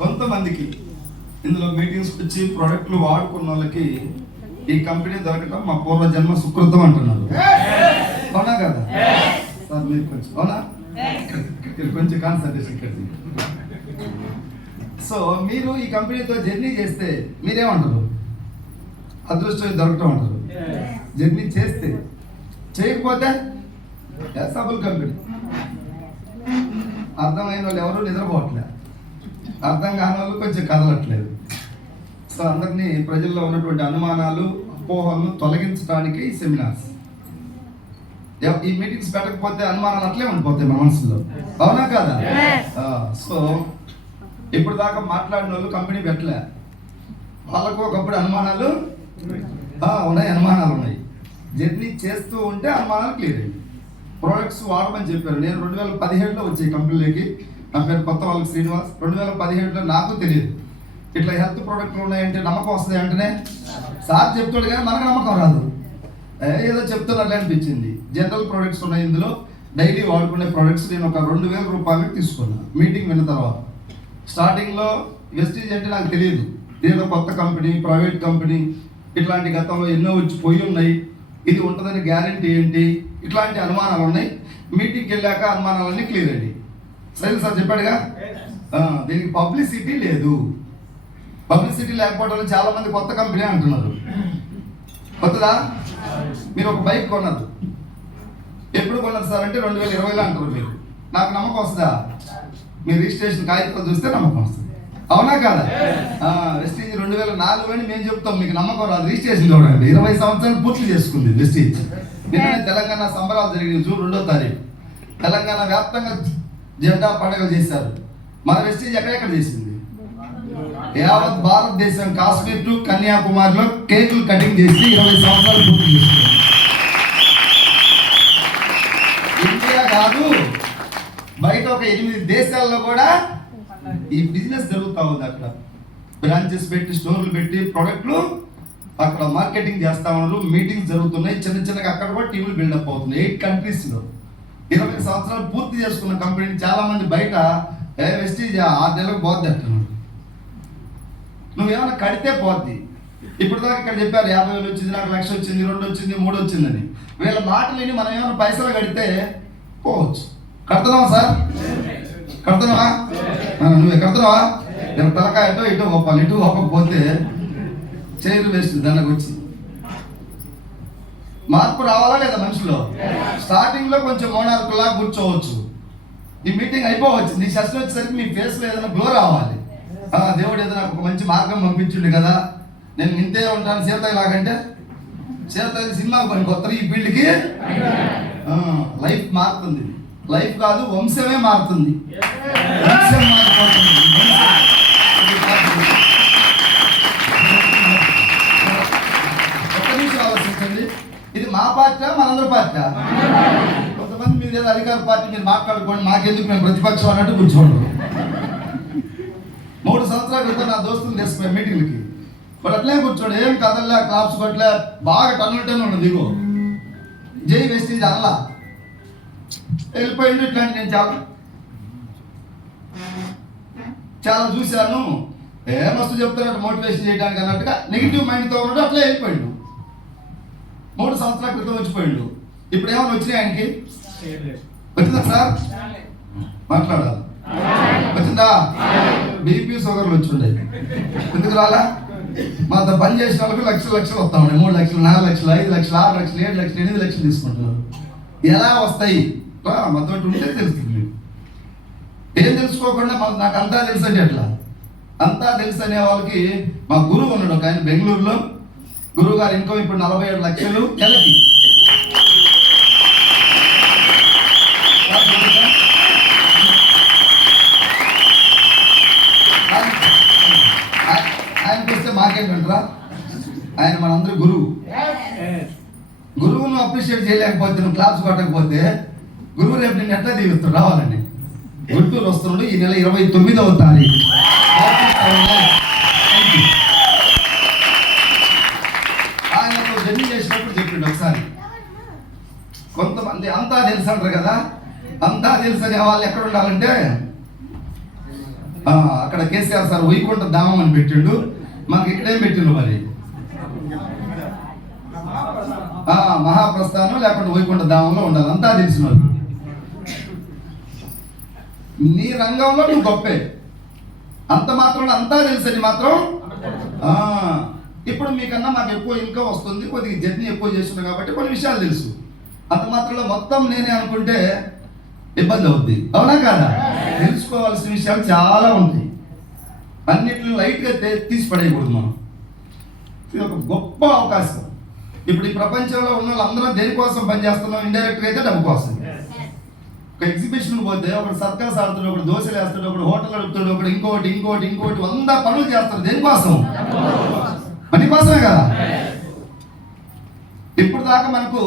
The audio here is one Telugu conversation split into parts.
కొంతమందికి ఇందులో మీటింగ్స్ వచ్చి ప్రోడక్ట్లు వాడుకున్న వాళ్ళకి ఈ కంపెనీ దొరకటం మా పూర్వజన్మ సుకృతం అంటున్నారు. అవునా కదా సార్? మీరు కొంచెం అవునా, ఇక్కడ కొంచెం కాన్సన్ట్రేషన్ ఇక్కడ. సో మీరు ఈ కంపెనీతో జర్నీ చేస్తే మీరేమంటారు? అదృష్టం దొరకటం అంటారు. జర్నీ చేస్తే, చేయకపోతే సబుల్ కంపెనీ. అర్థమైన వాళ్ళు ఎవరు నిద్రపోవట్లేదు, అర్థం కాని వాళ్ళు కొంచెం కదలట్లేదు. సో అందరినీ ప్రజల్లో ఉన్నటువంటి అనుమానాలు, అపోహలను తొలగించడానికి ఈ సెమినార్స్. ఈ మీటింగ్స్ పెట్టకపోతే అనుమానాలు అట్లే ఉండిపోతాయి మన మనసులో. అవునా కదా? సో ఇప్పుడు దాకా మాట్లాడిన వాళ్ళు కంపెనీ పెట్టలే, వాళ్ళకు ఒకప్పుడు అనుమానాలు ఉన్నాయి, అనుమానాలు ఉన్నాయి. జర్నీ చేస్తూ ఉంటే అనుమానాలు క్లియర్ అయ్యి ప్రోడక్ట్స్ వాడమని చెప్పారు. నేను 2017లో వచ్చే కంపెనీలోకి, నా పేరు కొత్త వాళ్ళకి శ్రీనివాస్. 2017లో నాకు తెలియదు ఇట్లా హెల్త్ ప్రోడక్ట్లు ఉన్నాయంటే నమ్మకం వస్తుంది అంటేనే. సార్ చెప్తాడు కానీ మనకు నమ్మకం రాదు, ఏదో చెప్తున్నట్లే అనిపించింది. జనరల్ ప్రోడక్ట్స్ ఉన్నాయి ఇందులో, డైలీ వాడుకునే ప్రోడక్ట్స్. నేను ఒక 2000 రూపాయలు తీసుకున్నాను మీటింగ్ విన్న తర్వాత. స్టార్టింగ్లో వెస్టీజ్ అంటే నాకు తెలియదు, ఏదో కొత్త కంపెనీ, ప్రైవేట్ కంపెనీ, ఇట్లాంటి గతంలో ఎన్నో వచ్చి పోయి ఉన్నాయి, ఇది ఉంటుందని గ్యారంటీ ఏంటి, ఇట్లాంటి అనుమానాలు ఉన్నాయి. మీటింగ్కి వెళ్ళాక అనుమానాలన్నీ క్లియర్ అయ్యి. సరే సార్ చెప్పాడుగా, దీనికి పబ్లిసిటీ లేదు. పబ్లిసిటీ లేకపోవడం చాలా మంది కొత్త కంపెనీ అంటున్నారు. కొత్తదా? మీరు ఒక బైక్ కొన్నారు, ఎప్పుడు కొన్నారు సార్ అంటే 2020లో అంటారు. మీరు నాకు నమ్మకం వస్తుందా? మీరు రిజిస్ట్రేషన్ కాగితాలు చూస్తే నమ్మకం వస్తుంది. అవునా కాదా? వెస్టీజ్ 2004 అని మేము చెప్తాం, మీకు నమ్మకం రాదు. రిజిస్ట్రేషన్ చూడండి, 20 సంవత్సరాలు పూర్తి చేసుకుంది వెస్టీజ్. నిన్న తెలంగాణ సంబరాలు జరిగింది జూన్ 2వ తారీఖు. తెలంగాణ వ్యాప్తంగా జెండా పండుగలు చేశారు. మన వెస్టీజ్ ఎక్కడెక్కడ చేసింది? యావత్ భారతదేశం, కాశ్మీర్ టు కన్యాకుమారిలో కేకులు కటింగ్ చేసి 20 సంవత్సరాలు పూర్తి చేసుకుంది. ఇండియా కాదు, బయట ఒక 8 దేశాల్లో కూడా ఈ బిజినెస్ జరుగుతూ ఉంది. అక్కడ బ్రాంచెస్ పెట్టి, స్టోర్లు పెట్టి ప్రొడక్ట్లు అక్కడ మార్కెటింగ్ చేస్తా ఉన్నారు. మీటింగ్స్ జరుగుతున్నాయి చిన్న చిన్నగా. అక్కడ కూడా టీములు బిల్డప్ అవుతున్నాయి 8 కంట్రీస్లో. 20 సంవత్సరాలు పూర్తి చేసుకున్న కంపెనీ చాలా మంది బయట వెస్టీజ్ 6 నెలలకు పోద్ది అంటున్నాడు. నువ్వేమైనా కడితే పోద్ది. ఇప్పుడు దాకా ఇక్కడ చెప్పారు 50,000 వచ్చింది, నాకు 1,00,000 వచ్చింది, 2 వచ్చింది, 3 వచ్చిందని. వీళ్ళ మాటలు విని మనం ఏమైనా పైసలు కడితే పోవచ్చు. కడుతున్నావా సార్? కడుతున్నావా? నువ్వే కడుతున్నావా? నేను తలకాయ ఎటో ఇటో ఒప్పాలి, ఇటు ఒప్పకపోతే చైర్లు వేస్ట్ దానికి వచ్చి. మార్పు రావాలా లేదా మనుషులో? స్టార్టింగ్లో కొంచెం మోనార్కులా కూర్చోవచ్చు, ఈ మీటింగ్ అయిపోవచ్చు. నీ సెషన్ వచ్చేసరికి మీ ఫేస్లో ఏదైనా గ్లో రావాలి. దేవుడు ఏదైనా ఒక మంచి మార్గం పంపించిండు కదా, నేను ఇంతే ఉంటాను సీతయ్య లాగంటే. సీతయ్య సినిమాకి పని కొత్త ఈ ఫీల్డ్కి లైఫ్ మారుతుంది. లైఫ్ కాదు, వంశమే మారుతుంది. వంశం మారిపోతుంది. ఒక్క నిమిషం ఆలోచించండి, ఇది మా పార్టీ మనందరి పార్టీ. కొంతమంది మీరు ఏదో అధికార పార్టీ మీరు మాట్లాడుకోండి, మాకెందుకు, మేము ప్రతిపక్షం అన్నట్టు కూర్చోండి. 3 సంవత్సరాల క్రితం నా దోస్తులు తెచ్చిపోయాయి మీటింగ్లకి, వాడు అట్లే కూర్చోడు, ఏం కదలలే, క్లాప్స్ కొట్టలే, బాగా టన్నులటనే ఉండదు. దిగో జై వెస్టీజ్ అల్లా వెళ్ళిపోయిండు. ఇట్లాంటి నేను చాలా చూశాను. మస్తు చెప్తారంట మోటివేషన్ చేయడానికి అన్నట్టుగా నెగిటివ్ మైండ్తో ఉన్నాడు, అట్లా వెళ్ళిపోయిండు. 3 సంవత్సరాల క్రితం వచ్చిపోయిండు. ఇప్పుడు ఏమైనా వచ్చినాయి ఆయనకి? వచ్చిందా సార్? మాట్లాడాలి. వచ్చిందా? బీపీ షుగర్లు వచ్చిండే. ఎందుకు రాలా? మాతో పని చేసిన వాళ్ళకి లక్షలు వస్తా ఉన్నాయి. 3 లక్షలు, 4 లక్షలు, 5 లక్షలు, 6 లక్షలు, 7 లక్షలు, 8 లక్షలు తీసుకుంటున్నారు. ఎలా వస్తాయి? మాతో ఉంటే తెలుస్తుంది. ఏం తెలుసుకోకుండా నాకు అంతా తెలుసు అంటే ఎట్లా? అంతా తెలుసు అనే వాళ్ళకి మా గురువు ఉన్నాడు ఒక ఆయన బెంగళూరులో. గురువు గారు ఇన్కమ్ ఇప్పుడు 47 లక్షలు నెలకి. ఆయనకి వస్తే మాకేంటంటారా? ఆయన మనందరూ గురువు. గురువును అప్రిషియేట్ చేయలేకపోతే, నువ్వు క్లాప్స్ కొట్టకపోతే గురువు రేపు నేను ఎట్లా దీవిస్తాడు? రావాలండి. గుంటూరు వస్తున్నాడు ఈ నెల 29వ తారీఖు. ఆయనతో జర్నీ చేసినప్పుడు చెప్పిండు ఒకసారి, కొంతమంది అంతా తెలుసు అంటారు కదా, అంతా తెలుసు అనే వాళ్ళు ఎక్కడ ఉండాలంటే అక్కడ కేసీఆర్ సార్ వైకుంఠ ధామం అని పెట్టిండు, మాకు ఇక్కడేం పెట్టిండు మరి మహాప్రస్థానం లేకుంటే వైకుంఠ ధామంలో ఉండాలి, అంతా తెలిసిన వాళ్ళు. నీ రంగంలో నువ్వు గొప్పే, అంత మాత్రం అంతా తెలుసని మాత్రం. ఇప్పుడు మీకన్నా మాకు ఎక్కువ ఇన్కమ్ వస్తుంది, కొద్దిగా జర్నీ ఎక్కువ చేస్తున్నాం కాబట్టి కొన్ని విషయాలు తెలుసు. అంత మాత్రంలో మొత్తం నేనే అనుకుంటే ఇబ్బంది అవుద్ది, అవునా కాదా? తెలుసుకోవాల్సిన విషయాలు చాలా ఉంటాయి, అన్నిటిని లైట్గా తీసి పడేయకూడదు మనం. ఇది ఒక గొప్ప అవకాశం. ఇప్పుడు ఈ ప్రపంచంలో ఉన్న వాళ్ళందరూ దేనికోసం పనిచేస్తున్నాం? ఇండైరెక్ట్గా అయితే డబ్బు కోసం. ఒక ఎగ్జిబిషన్ పోతే ఒకడు సర్కస్ ఆడుతాడు, ఒకడు దోశలు వేస్తాడు, ఒకడు హోటల్ అడుగుతాడు, ఒకడు ఇంకోటి 100 పనులు చేస్తాడు. దేనికోసం? మనీ కోసమే కదా. ఇప్పుడు దాకా మనకు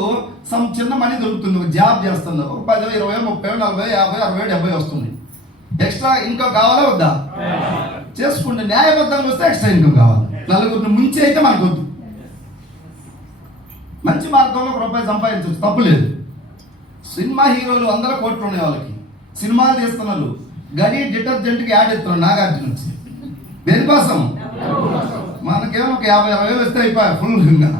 చిన్న మనీ దొరుకుతుంది, ఒక జాబ్ చేస్తుంది, ఒక 10, 20, 30, 40, 50, 60, 70 వస్తుంది. ఎక్స్ట్రా ఇన్కమ్ కావాలా వద్దా? చేసుకుంటే న్యాయబద్ధంగా వస్తే ఎక్స్ట్రా ఇన్కమ్ కావాలి. నలుగురిని ముంచి అయితే మనకు వద్దు. మంచి మార్గంలో ₹1 సంపాదించవచ్చు, తప్పు లేదు. సినిమా హీరోలు 100 కోట్లు ఉన్నాయి వాళ్ళకి, సినిమాలు తీస్తున్నారు. గడి డిటర్జెంట్కి యాడ్ ఇస్తున్నారు నాగార్జున నుంచి. దేనికోసం? మనకేమో ఒక 50-60 వస్తే అయిపోయా ఫుల్గా,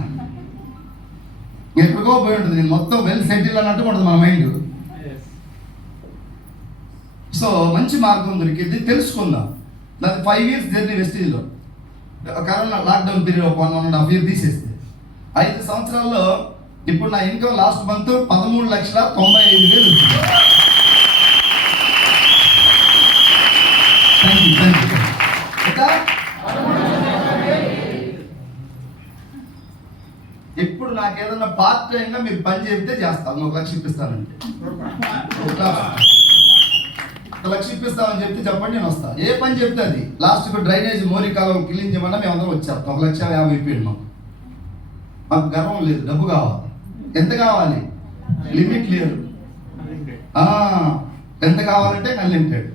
ఎక్కడికో పోయి ఉంటుంది. మొత్తం వెల్ సెటిల్ అన్నట్టు ఉంటుంది మన మైండ్. సో మంచి మార్గం దొరికింది, తెలుసుకుందాం. దాని 5 years జర్నీ వెస్టీజ్లో. కరోనా లాక్డౌన్ పీరియడ్ 1.5 year తీసేస్తే 5 సంవత్సరాల్లో ఇప్పుడు నా ఇన్కమ్ లాస్ట్ మంత్ 13,95,000 వచ్చింది. ఇప్పుడు నాకేదన్నా పార్ట్ టైంగా మీరు పని చెప్తే చేస్తాను, 1 లక్ష ఇప్పిస్తానంటే 1 లక్ష ఇప్పిస్తామని చెప్తే చెప్పండి, నేను వస్తాను. ఏ పని చెప్తే అది. లాస్ట్కు డ్రైనేజ్ మోరీ కాలం క్లీన్ చేయమన్నా మేము అందరం వచ్చేస్తాం. 1,50,000 ఇప్పిండి. మాకు గర్వం లేదు, డబ్బు కావాలి. ఎంత కావాలి? లిమిట్ లేదు. ఎంత కావాలంటే అన్లిమిటెడ్.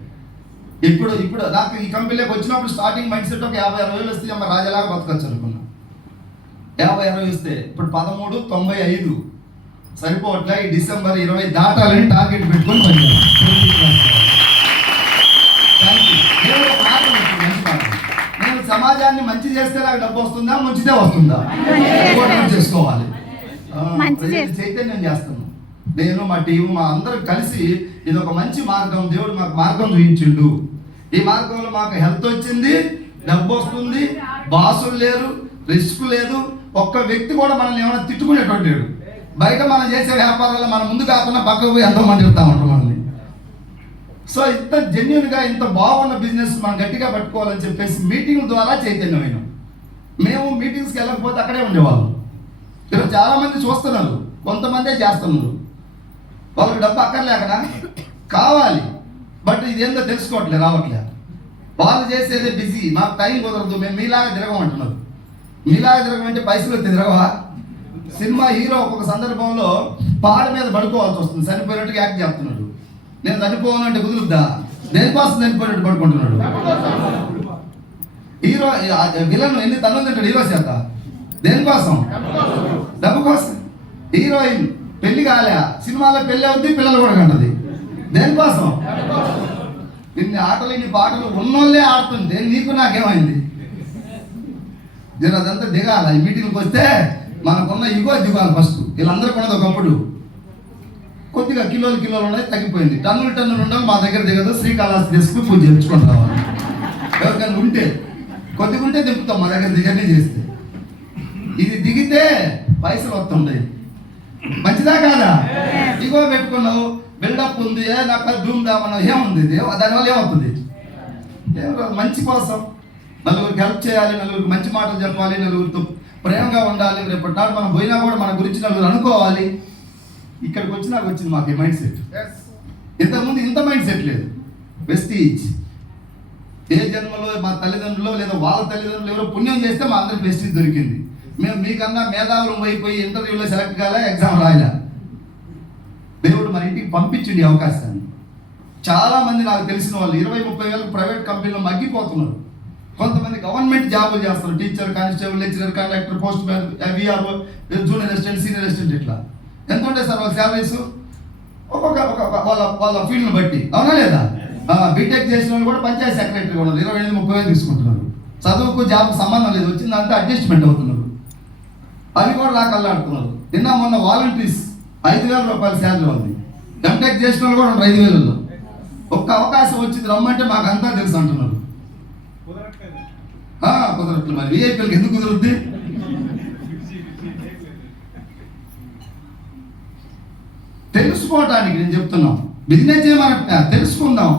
ఇప్పుడు నాకు ఈ కంపెనీలోకి వచ్చినప్పుడు స్టార్టింగ్ మైండ్ సెట్ ఒక 50-60 వస్తే అమ్మ రాజాలాగా బతకొచ్చు అనుకున్నా. 50-60 వస్తే ఇప్పుడు 13,95 సరిపోవట్లే. ఈ డిసెంబర్ 20 దాటాలని టార్గెట్ పెట్టుకొని నేను సమాజాన్ని మంచి చేస్తే నాకు డబ్బు వస్తుందా, ముంచితే వస్తుందా చేసుకోవాలి. చైతన్యం చేస్తున్నాం. నేను మా టీం మా అందరూ కలిసి ఇది ఒక మంచి మార్గం, దేవుడు మాకు మార్గం చూపించిండు. ఈ మార్గంలో మాకు హెల్త్ వచ్చింది, డబ్బు వస్తుంది, బాసులు లేరు, రిస్క్ లేదు. ఒక్క వ్యక్తి కూడా మనల్ని ఏమైనా తిట్టుకునేటువంటి లేడు. బయట మనం చేసే వ్యాపారాల్లో మనం ముందు కాకుండా పక్కకు పోయి ఎంతో మంది చెప్తా ఉంటాం మనల్ని. సో ఇంత జెన్యున్గా ఇంత బాగున్న బిజినెస్ మనం గట్టిగా పట్టుకోవాలని చెప్పేసి మీటింగ్ ద్వారా చైతన్యమైనాం. మేము మీటింగ్స్కి వెళ్ళకపోతే అక్కడే ఉండేవాళ్ళం. ఇక్కడ చాలామంది చూస్తున్నారు, కొంతమందే చేస్తున్నారు. వాళ్ళకి డబ్బు అక్కర్లేకనా? కావాలి, బట్ ఇదేందో తెలుసుకోవట్లే, రావట్లేదు. వాళ్ళు చేసేదే బిజీ, మాకు టైం కుదరదు, మేము మీలాగా తిరగమంటున్నారు. మీలాగా తిరగమంటే పైసలు తిరగవా? సినిమా హీరో ఒక్కొక్క సందర్భంలో పాడ మీద పడుకోవాల్సి వస్తుంది, చనిపోయినట్టుగా యాక్ట్ చేస్తున్నాడు. నేను చనిపోను అంటే కుదురుద్దా? దేనికోసం చనిపోయినట్టు పడుకుంటున్నాడు. హీరో విలన్ ఎన్ని తన్నులు తింటాడు హీరో చేత, దేనికోసం? డబ్బు కోసం. హీరోయిన్ పెళ్లి కాలే, సినిమాలో పెళ్ళి అవుద్ది, పిల్లలు కూడా కంటది, దేనికోసం? ఇన్ని ఆటలు ఇన్ని పాటలు ఉన్నోళ్ళే ఆడుతుంటే నీకు నాకేమైంది? అదంతా దిగాల. ఈ మీటింగ్కి వస్తే మనకున్న ఇగో దిగాలి ఫస్ట్. వీళ్ళందరూ కూడా ఒకప్పుడు కొద్దిగా కిలోలు ఉన్నాయి, తగ్గిపోయింది. టన్నులు ఉండాలి, మా దగ్గర దిగదు. శ్రీకాళహస్తి తీసుకుని పూజ చేయించుకొని రావాలి. ఎవరికైనా ఉంటే కొద్దిగా ఉంటే దింపుతాం మా దగ్గర దిగనే చేస్తే. ఇది దిగితే పైసలు వస్తుంటాయి. మంచిదా కాదా? ఇగో పెట్టుకున్నావు, బిల్డప్ ఉంది, నాకు ధూమ్ దామన్నావు, ఏముంది? దానివల్ల ఏమవుతుంది? మంచి కోసం నలుగురికి హెల్ప్ చేయాలి, నలుగురికి మంచి మాటలు చెప్పాలి, నలుగురితో ప్రేమగా ఉండాలి. రేపటి నాడు మనం పోయినా కూడా మన గురించి నలుగురు అనుకోవాలి. ఇక్కడికి వచ్చినాక వచ్చింది మాకు ఈ మైండ్ సెట్. ఇంతకుముందు ఇంత మైండ్ సెట్ లేదు. వెస్టీజ్ ఏ జన్మలో మా తల్లిదండ్రులు లేదా వాళ్ళ తల్లిదండ్రులు ఎవరో పుణ్యం చేస్తే మా అందరికి వెస్టీజ్ దొరికింది. మేము మీకన్నా మేధావులు అయిపోయి ఇంటర్వ్యూలో సెలెక్ట్ కాలే, ఎగ్జామ్ రాయలే. దేవుడు మన ఇంటికి పంపించింది ఈ అవకాశాన్ని. చాలామంది నాకు తెలిసిన వాళ్ళు 20-30 వేలకు ప్రైవేట్ కంపెనీలో మగ్గిపోతున్నారు. కొంతమంది గవర్నమెంట్ జాబులు చేస్తారు, teacher, constable, lecturer, conductor, post man, VRO, junior assistant, senior assistant. ఇట్లా ఎంత ఉంటాయి సార్ వాళ్ళ శాలరీస్? ఒక్కొక్క వాళ్ళ ఫీల్డ్ని బట్టి, అవునా లేదా? బీటెక్ చేసిన వాళ్ళు కూడా పంచాయతీ సెక్రటరీ ఉన్నారు, 28-30 తీసుకుంటున్నారు. చదువుకు జాబ్ సంబంధం లేదు, వచ్చిందంటే అడ్జస్ట్మెంట్ అవుతున్నారు. అవి కూడా రాకల్లాడుతున్నారు. నిన్న మొన్న వాలంటీర్స్ 5,000 రూపాయల శాలరీ ఉంది. ఎంటెక్ చేసిన వాళ్ళు కూడా ఉన్నారు 5,000లో. ఒక్క అవకాశం వచ్చింది రమ్మంటే మాకు అంతా తెలుసు అంటున్నారు. కుదరట్లేదు. మరి విఐపీలకు ఎందుకు కుదురుద్ది? తెలుసుకోవటానికి నేను చెప్తున్నాం. బిజినెస్ చేయమని తెలుసుకుందాం.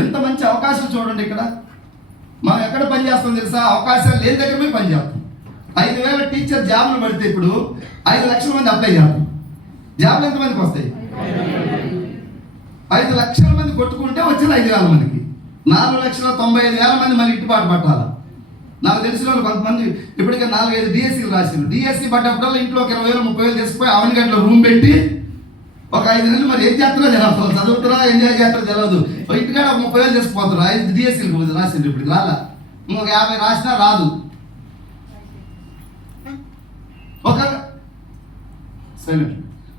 ఎంత మంచి అవకాశం చూడండి. ఇక్కడ మనం ఎక్కడ పనిచేస్తాం తెలుసా? అవకాశాలు లేని దగ్గర పోయి పనిచేస్తాం. 5,000 టీచర్ జాబ్లు పడితే ఇప్పుడు 5 లక్షల మంది అప్లై చేస్తాం. జాబ్లు ఎంతమందికి వస్తాయి? 5 లక్షల మంది కొట్టుకుంటే వచ్చిన 5,000 మందికి 4,95,000 మంది మళ్ళీ ఇట్టుబాటు పట్టాలి. నాకు తెలిసిన వాళ్ళు కొంతమంది ఇప్పటికే 4-5 డిఎస్సీలు రాసింది. డిఎస్సీ పడ్డప్పుడల్లా ఇంట్లో ఒక 20,000-30,000 తీసుకుపోయి అవనిగంటలో రూమ్ పెట్టి ఒక 5 నెలలు మరి ఏం చేస్తారో తెలియదు, చదువుతారా ఎంజాయ్ చేస్తారో తెలియదు. ఇంటికాడ ఒక 30,000 తీసుకుపోతారు. 5 డిఎస్సీలు రాసింది. ఇప్పుడు రాలా, ఇంకొక 50 రాసినా రాదు.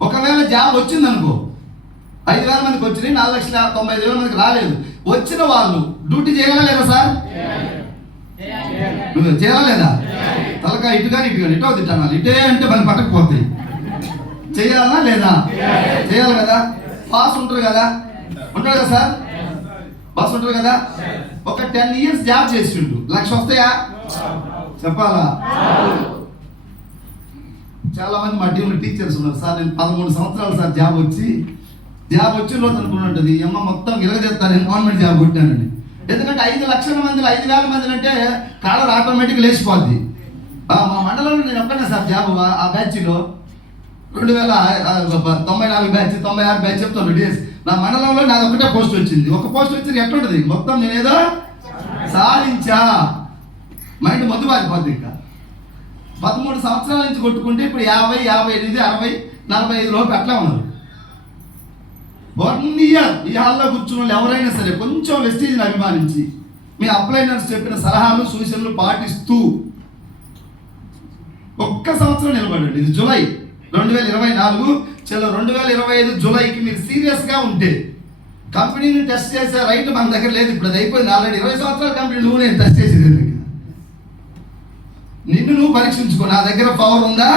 ఒకవేళ జాబ్ వచ్చింది అనుకో, 5,000 మందికి వచ్చినాయి, 4,95,000 మందికి రాలేదు. వచ్చిన వాళ్ళు డ్యూటీ చేయాలా లేదా సార్? చేయాలా లేదా? తలకా ఇటు కానీ ఇటో తిట్టాలి. ఇటే అంటే మన పట్టకపోతాయి. చేయాలా లేదా? చేయాలి కదా. బాస్ ఉంటారు కదా, ఉంటారు కదా సార్? బాస్ ఉంటారు కదా. ఒక 10 years జాబ్ చేసిండు, 1,00,000 వస్తాయా? చెప్పాలా? చాలా మంది మా టీంలో టీచర్స్ ఉన్నారు. సార్ నేను 13 సంవత్సరాలు సార్ జాబ్ వచ్చిన రోజు అనుకున్నట్టుంది అమ్మ మొత్తం ఇరగజేస్తాను, నేను గవర్నమెంట్ జాబ్ కొట్టానండి. ఎందుకంటే 5 లక్షల మందిలో 5,000 మందిని అంటే కాలర్ ఆటోమేటిక్గా లేచిపోద్ది. మా మండలంలో నేను ఒక్కనే సార్ జాబ్ ఆ బ్యాచ్లో 2094 బ్యాచ్, 96 బ్యాచ్ చెప్తాను డేస్. నా మండలంలో నాది ఒకటే పోస్ట్ వచ్చింది. ఒక పోస్ట్ వచ్చింది ఎట్లుంటుంది, మొత్తం నేనేదో సాధించా. మైండ్ మొద్దు పారిపోద్ది. ఇంకా 13 సంవత్సరాల నుంచి కొట్టుకుంటే ఇప్పుడు 50, 58, 60, 45 లోపు అట్లా ఉన్నారు. 1 year ఈ హాల్లో కూర్చున్న వాళ్ళు ఎవరైనా సరే కొంచెం వెస్టీజ్ని అభిమానించి మీ అప్లైనర్స్ చెప్పిన సలహాలు సూచనలు పాటిస్తూ ఒక్క సంవత్సరం నిలబడండి. ఇది జూలై 2024, 2025 జూలైకి మీరు సీరియస్గా ఉంటే కంపెనీని టెస్ట్ చేసే రైట్ మన దగ్గర లేదు. ఇప్పుడు అది అయిపోయింది ఆల్రెడీ. 20 సంవత్సరాల కంపెనీ నువ్వు నేను టెస్ట్ చేసేది. నిన్ను నువ్వు పరీక్షించుకో, నా దగ్గర పవర్ ఉందా?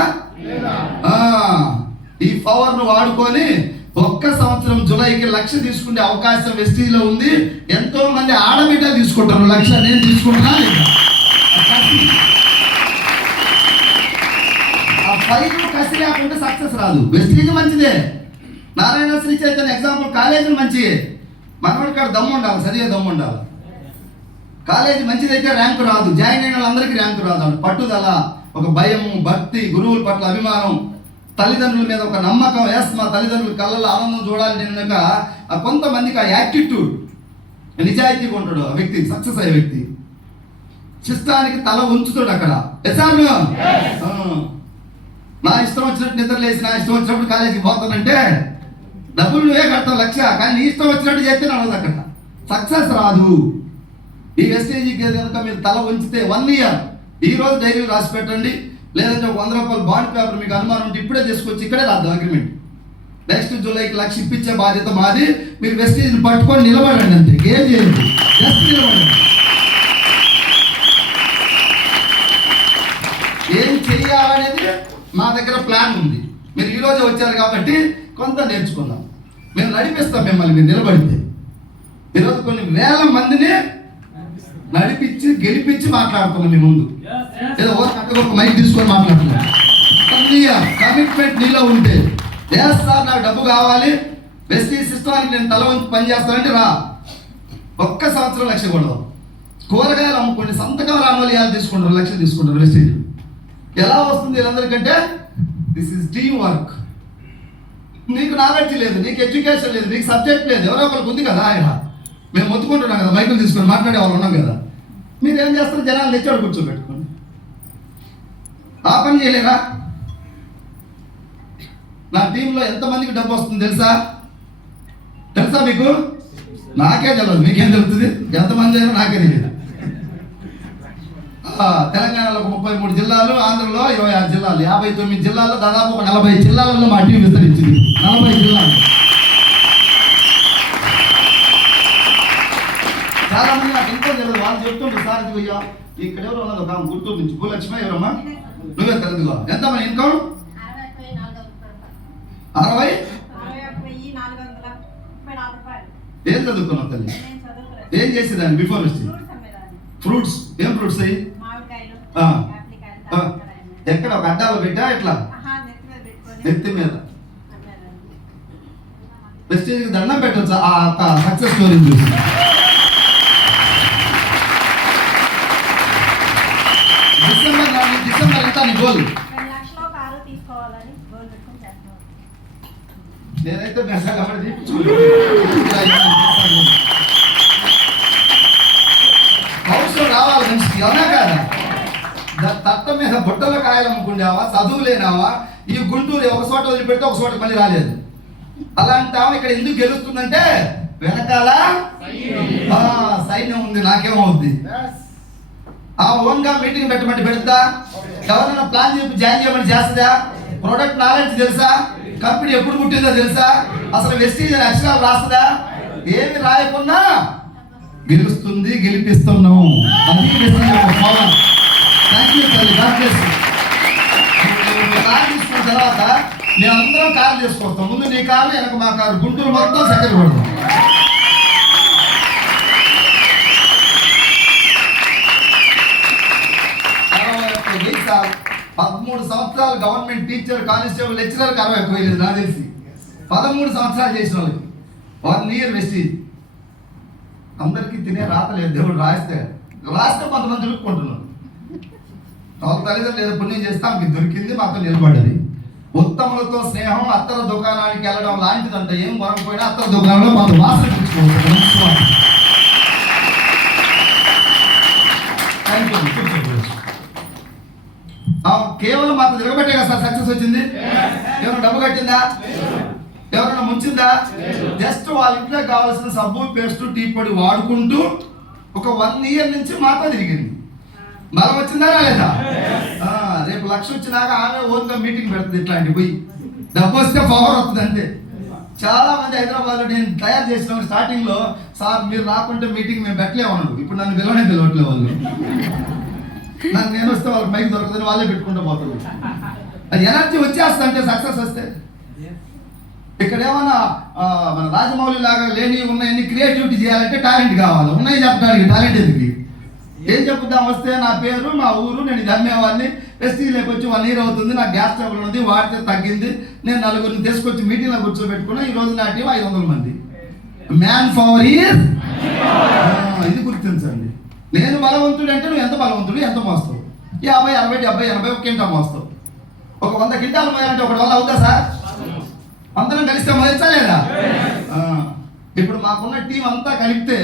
ఈ పవర్ ను వాడుకొని ఒక్క సంవత్సరం జూలైకి 1,00,000 తీసుకునే అవకాశం వెస్టీజ్లో ఉంది. ఎంతో మంది ఆడబిడ్డ తీసుకుంటారు 1,00,000. నేను తీసుకుంటున్నా లేదా? ఆ 5 కసి లేకుంటే సక్సెస్ రాదు. వెస్టీజ్ మంచిదే, నారాయణ శ్రీ చైతన్య ఎగ్జాంపుల్, కాలేజీలు మంచిదే. మనవాడి కాడ దమ్ము ఉండాలి, చదివే దమ్ము ఉండాలి. కాలేజీ మంచిదైతే ర్యాంకు రాదు, జాయిన్ అయిన వాళ్ళందరికీ ర్యాంకు రాదు. పట్టుదల, ఒక భయం, భక్తి, గురువుల పట్ల అభిమానం, తల్లిదండ్రుల మీద ఒక నమ్మకం. మా తల్లిదండ్రుల కళ్ళలో ఆనందం చూడాలి నేను. కొంతమందికి ఆ యాటిట్యూడ్, నిజాయితీగా ఉంటాడు ఆ వ్యక్తి, సక్సెస్ అయ్యే వ్యక్తి. శిష్టానికి తల ఉంచుతాడు అక్కడ. నా ఇష్టం వచ్చినట్టు నిద్ర లేచి నా ఇష్టం వచ్చినప్పుడు కాలేజీకి పోతానంటే డబ్బులు నువ్వే కడతావు 1,00,000, కానీ నీ ఇష్టం వచ్చినట్టు చెప్తే నడవదు, అక్కడ సక్సెస్ రాదు. ఈ వెస్టేజీకి కనుక మీరు తల ఉంచితే 1 year ఈ రోజు డైరీలు రాసి పెట్టండి. లేదంటే ఒక 100 రూపాయల బాండ్ పేపర్ మీకు అనుమానం ఉంటే ఇప్పుడే తీసుకొచ్చి ఇక్కడే రాద్దాం అగ్రిమెంట్. నెక్స్ట్ జూలైకి 1,00,000 ఇప్పించే బాధ్యత మాది. మీరు వెస్టేజ్ని పట్టుకొని నిలబడండి, అంతే, ఏం చేయండి, జస్ట్ నిలబడండి. ఏం చెయ్యాలనేది మా దగ్గర ప్లాన్ ఉంది. మీరు ఈరోజు వచ్చారు కాబట్టి కొంత నేర్చుకుందాం. మేము నడిపిస్తాం మిమ్మల్ని. మీరు నిలబడితే ఈరోజు కొన్ని వేల మందిని నడిపించి గెలిపించి మాట్లాడుతున్నాం మీ ముందు. ఏదో ఒక మైక్ తీసుకొని మాట్లాడుతున్నాం. కమిట్మెంట్ నీలో ఉంటే, సార్ నాకు డబ్బు కావాలి, వెస్టీజ్ సిస్టానికి నేను తల వంచి పని చేస్తానంటే రా. ఒక్క సంవత్సరం 1,00,000 కొడదాం. కూరగాయలు అమ్ముకోండి, సంతకం రావాలి, తీసుకుంటారు 1,00,000 తీసుకుంటారు వెస్టీజ్. ఎలా వస్తుంది వీళ్ళందరికంటే? This is team work. నీకు నాలెడ్జ్ లేదు, నీకు ఎడ్యుకేషన్ లేదు, నీకు సబ్జెక్ట్ లేదు, ఎవరో ఒకరికి ఉంది కదా. ఆయన మేము మొత్తుకుంటున్నాం కదా, మైకులు తీసుకొని మాట్లాడే వాళ్ళు ఉన్నాం కదా. మీరు ఏం చేస్తారు? జనాలు నెచ్చాడు కూర్చోబెట్టుకోండి. ఆ పని చేయలేరా? నా టీంలో ఎంతమందికి డబ్బు వస్తుంది తెలుసా మీకు? నాకే తెలియదు, మీకేం తెలుస్తుంది? ఎంతమంది అయినా నాకే తెలియదు. తెలంగాణలో 33 జిల్లాలు, ఆంధ్రలో 26 జిల్లాలు, 59 జిల్లాల్లో దాదాపు ఒక 40 జిల్లాలలో మా టీం విస్తరించింది. 40 జిల్లాలు. వాళ్ళు చెప్తుంటారు సార్ ఇది పోయా ఇక్కడ ఎవరు ఉన్నది ఒక గుంటూరు నుంచి భూలక్ష్మి ఎవరమ్మా నువ్వే తెలుగులో ఎంత మన ఇన్కమ్ 60 ఏం చదువుకున్నావు తల్లి ఏం చేసేదాన్ని బిఫోర్ వచ్చి ఫ్రూట్స్ ఏం ఫ్రూట్స్ అయ్యి ఎక్కడ ఒక అడ్డాలో పెట్టా ఎట్లా నెత్తి మీద ప్రెస్టీజ్ దండం పెట్టచ్చు ఆ సక్సెస్ స్టోరీ చూసి డిసెంబర్ ఎంత నీ గోల్ నేనైతే మెసేజ్ అవసరం రావాలి మనిషికి అవునా కదా తట్ట మీద బుట్టలో కాయలు అమ్ముకుండావా చదువు లేనావా ఈ గుంటూరు ఒక చోట వదిలిపెడితే ఒక చోట మళ్ళీ రాలేదు అలాంటి ఆమె ఇక్కడ ఎందుకు గెలుస్తుందంటే వెనకాల సైన్యం ఉంది నాకేమవుద్ది ఆ ఓన్గా మీటింగ్ పెట్టమంటే పెడతా ఎవరైనా ప్లాన్ చెప్పి జాయిన్ చేయమని చేస్తుందా ప్రొడక్ట్ నాలెడ్జ్ తెలుసా కంపెనీ ఎప్పుడు పుట్టిందో తెలుసా అసలు వెస్టీజ్ అని అక్షరాలు రాస్తుందా ఏమి రాయకున్నా గెలుస్తుంది గెలిపిస్తున్నాం అది థ్యాంక్ యూ తల్లి కార్ తీసుకున్న తర్వాత మేమందరం కారు తీసుకొస్తాం ముందు నీ కారు వెనక మా కారు గుంటూరు మొత్తం సెకండ్ కొడతాం 13 సంవత్సరాలు గవర్నమెంట్ టీచర్ కానిస్టేబుల్ లెక్చరర్ 60 పోయలేదు నాకు తెలిసి 13 సంవత్సరాలు చేసిన వాళ్ళకి 1 ఇయర్ వెస్టీజ్ అందరికీ తినే రాతలేదు దేవుడు రాస్తే కొంతమంది దొరుకుంటున్నారు వాళ్ళ తల్లిదండ్రులు ఏదో పుణ్యం చేస్తే ఆమెకి దొరికింది మాతో నిలబడ్డది ఉత్తములతో స్నేహం అత్తల దుకాణానికి వెళ్ళడం లాంటిదంట ఏం కొనకపోయినా అత్తల దుకాణంలో మాకు వాసన తెచ్చుకోవచ్చు కేవలం మాకు తిరగబట్టే కదా సార్ సక్సెస్ వచ్చింది ఏమైనా డబ్బు కట్టిందా ఎవరైనా ముంచిందా జస్ట్ వాళ్ళ ఇంట్లో కావాల్సిన సబ్బు పేస్ట్ టీ పొడి వాడుకుంటూ ఒక 1 ఇయర్ నుంచి మాతో తిరిగింది బలం వచ్చిందా లేదా రేపు 1,00,000 వచ్చినాక ఆమె ఓన్గా మీటింగ్ పెడుతుంది ఇట్లాంటి పోయి డబ్బు వస్తే పవర్ వస్తుంది అంతే చాలా మంది హైదరాబాద్లో నేను తయారు చేసిన స్టార్టింగ్ లో సార్ మీరు రాకుంటే మీటింగ్ మేము పెట్టలేమన్నాడు ఇప్పుడు నన్ను పిలవట్లే వాళ్ళు నేను వస్తే వాళ్ళకి మైక్ దొరకదని వాళ్ళే పెట్టుకుంటూ పోతారు ఎనర్జీ వచ్చేస్తా అంటే సక్సెస్ వస్తే ఇక్కడ ఏమన్నా మన రాజమౌళి లాగా లేని ఉన్నాయని క్రియేటివిటీ చేయాలంటే టాలెంట్ కావాలి ఉన్నాయి చెప్పడానికి టాలెంట్ ఎందుకు ఏం చెప్పుదాం వస్తే నా పేరు మా ఊరు నేను ఇది అమ్మేవాడిని ప్రెస్టీజ్లోకి వచ్చి 1 ఇయర్ అవుతుంది నాకు గ్యాస్ ట్రబుల్ ఉంది వాడితే తగ్గింది నేను 4 తీసుకొచ్చి మీటింగ్లో కూర్చోబెట్టుకున్నా ఈ రోజు నా టీం 500 మంది మ్యాన్ పవర్ ఈజ్ ఇది గుర్తించండి నేను బలవంతుడు అంటే నువ్వు ఎంత బలవంతుడు ఎంత మోస్తావు 50 60 70 80 ఒక కింటా మోస్తావు ఒక 100 కింటాలు మోయాలంటే ఒకటి వల్ల అవుతా సార్ అందరం కలిస్తే మోయచ్చా లేదా ఇప్పుడు మాకున్న టీం అంతా కలిపితే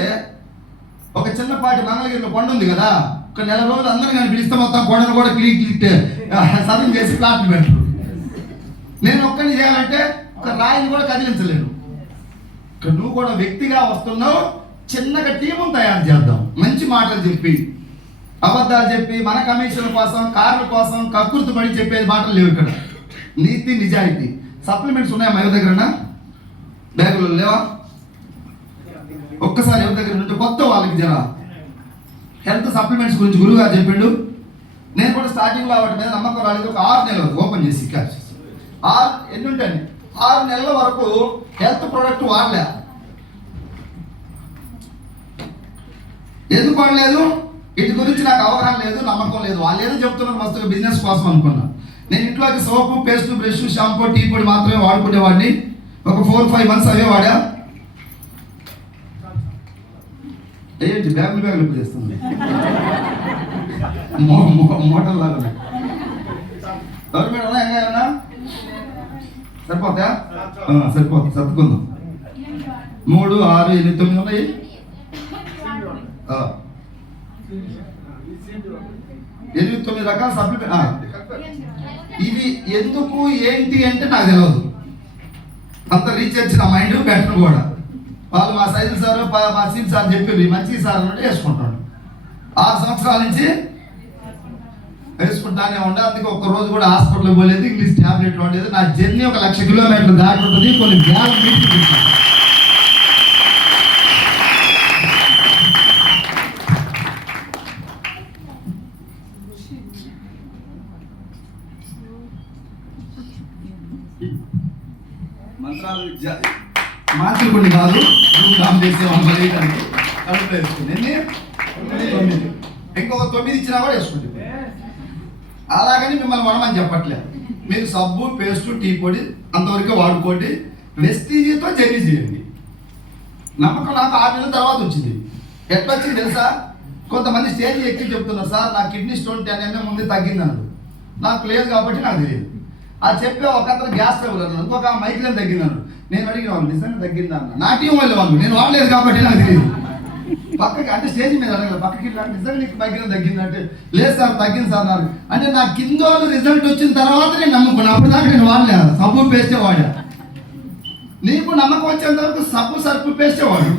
ఒక చిన్నపాటి మంగళగిరిలో కొండ ఉంది కదా ఒక నెల రోజులు అందరం కానీ పిలిస్తే మొత్తం కొండను కూడా క్లిక్ సదం చేసి ప్లాట్లు పెట్టరు నేను ఒక్కడిని చేయాలంటే ఒక రాయిని కూడా కదిలించలేను ఇక్కడ నువ్వు కూడా వ్యక్తిగా వస్తున్నావు చిన్నగా టీమును తయారు చేద్దాం మంచి మాటలు చెప్పి అబద్ధాలు చెప్పి మన కమిషన్ కోసం కార్ల కోసం కకృతి పడి చెప్పేది మాటలు లేవు ఇక్కడ నీతి నిజాయితీ సప్లిమెంట్స్ ఉన్నాయా మా దగ్గర బ్యాగులో లేవా ఒక్కసారి ఎవరి దగ్గర ఉంటే కొత్త వాళ్ళకి జర హెల్త్ సప్లిమెంట్స్ గురించి గురువుగా చెప్పిండు నేను కూడా స్టార్టింగ్లో వాటి మీద నమ్మకం రాలేదు ఒక 6 నెలలు ఓపెన్ చేసి క్యాష్ ఎన్ని ఉంటాయండి 6 నెలల వరకు హెల్త్ ప్రోడక్ట్ వాడలే ఎందుకు వాడలేదు వీటి గురించి నాకు అవగాహన లేదు నమ్మకం లేదు వాళ్ళు ఏదో చెప్తున్నారు మస్తుగా బిజినెస్ కోసం అనుకున్నా నేను ఇంట్లోకి soap paste brush shampoo tea పొడి మాత్రమే వాడుకునేవాడిని ఒక 4-5 మంత్స్ అవే వాడా ఏంటి బ్యాగులు ఎప్పుడు చేస్తుంది మోటార్ లాగా గవర్నమెంట్ ఉన్నా ఏమైనా సరిపోతా సరిపోతుంది సర్దుకుందాం 3 6 8 9 ఉన్నాయి ఎనిమిది 9 రకాల సప్లిమెంట్ ఇవి ఎందుకు ఏంటి అంటే నాకు తెలియదు అంత రీసెర్చ్ నా మైండ్ బెటర్ కూడా వాళ్ళు మా సైజు సార్ మా సీన్ సార్ చెప్పింది మంచి సార్ అంటే వేసుకుంటాడు 6 సంవత్సరాల నుంచి వేసుకుంటానే ఉండే అందుకే ఒక్క రోజు కూడా హాస్పిటల్కి పోలేదు ఇంగ్లీష్ ట్యాబ్లెట్లు ఉండేది నా జర్నీ 1,00,000 కిలోమీటర్లు దాటి ఉంటుంది కొన్ని వేల మీటర్లు మాంత్రికుడిని కాదు, కామ్ చేసేవాళ్ళు వేయడానికి కడుపులో వేసుకుంది. ఎన్ని 9. ఇంకొక 9 ఇచ్చినా కూడా వేసుకుంటుంది. అలాగని మిమ్మల్ని వాడమని చెప్పట్లేదు. మీరు సబ్బు, పేస్టు, టీ పొడి అంతవరకు వాడుకోండి. వెస్టీజ్తో జర్నీ చేయండి. నమ్మకం నాకు 6 నెలల తర్వాత వచ్చింది. ఎట్లా వచ్చింది తెలుసా? కొంతమంది స్టేజ్ ఎక్కి చెప్తున్నారు, సార్ నా కిడ్నీ స్టోన్ 10 mm ముందే తగ్గింది అన్నాడు. నాకు లేదు కాబట్టి నాకు తెలియదు. అది చెప్పే ఒక అతను గ్యాస్ ట్రబుల్ అన్నాడు, ఇంకొక మైగ్రేన్ తగ్గింది అన్నాడు. నేను అడిగిన వాళ్ళు నిజంగా తగ్గిందా అన్న. నా టీం వాళ్ళు నేను వాడలేదు కాబట్టి నాకు తెలియదు. పక్కకి అంటే స్టేజ్ మీద అడగలేదు, పక్కకి నిజంగా నీకు మైగ్రేన్ తగ్గింది అంటే లేదు సార్ తగ్గింది సార్ అన్నారు. అంటే నా కింద రిజల్ట్ వచ్చిన తర్వాత నేను నమ్ముకున్నాను. అప్పుడు దాకా నేను వాడలేదు, సబ్బు పేస్టే వాడా. నీకు నమ్మకం వచ్చేంత వరకు సబ్బు సర్పు పేస్టే వాడు.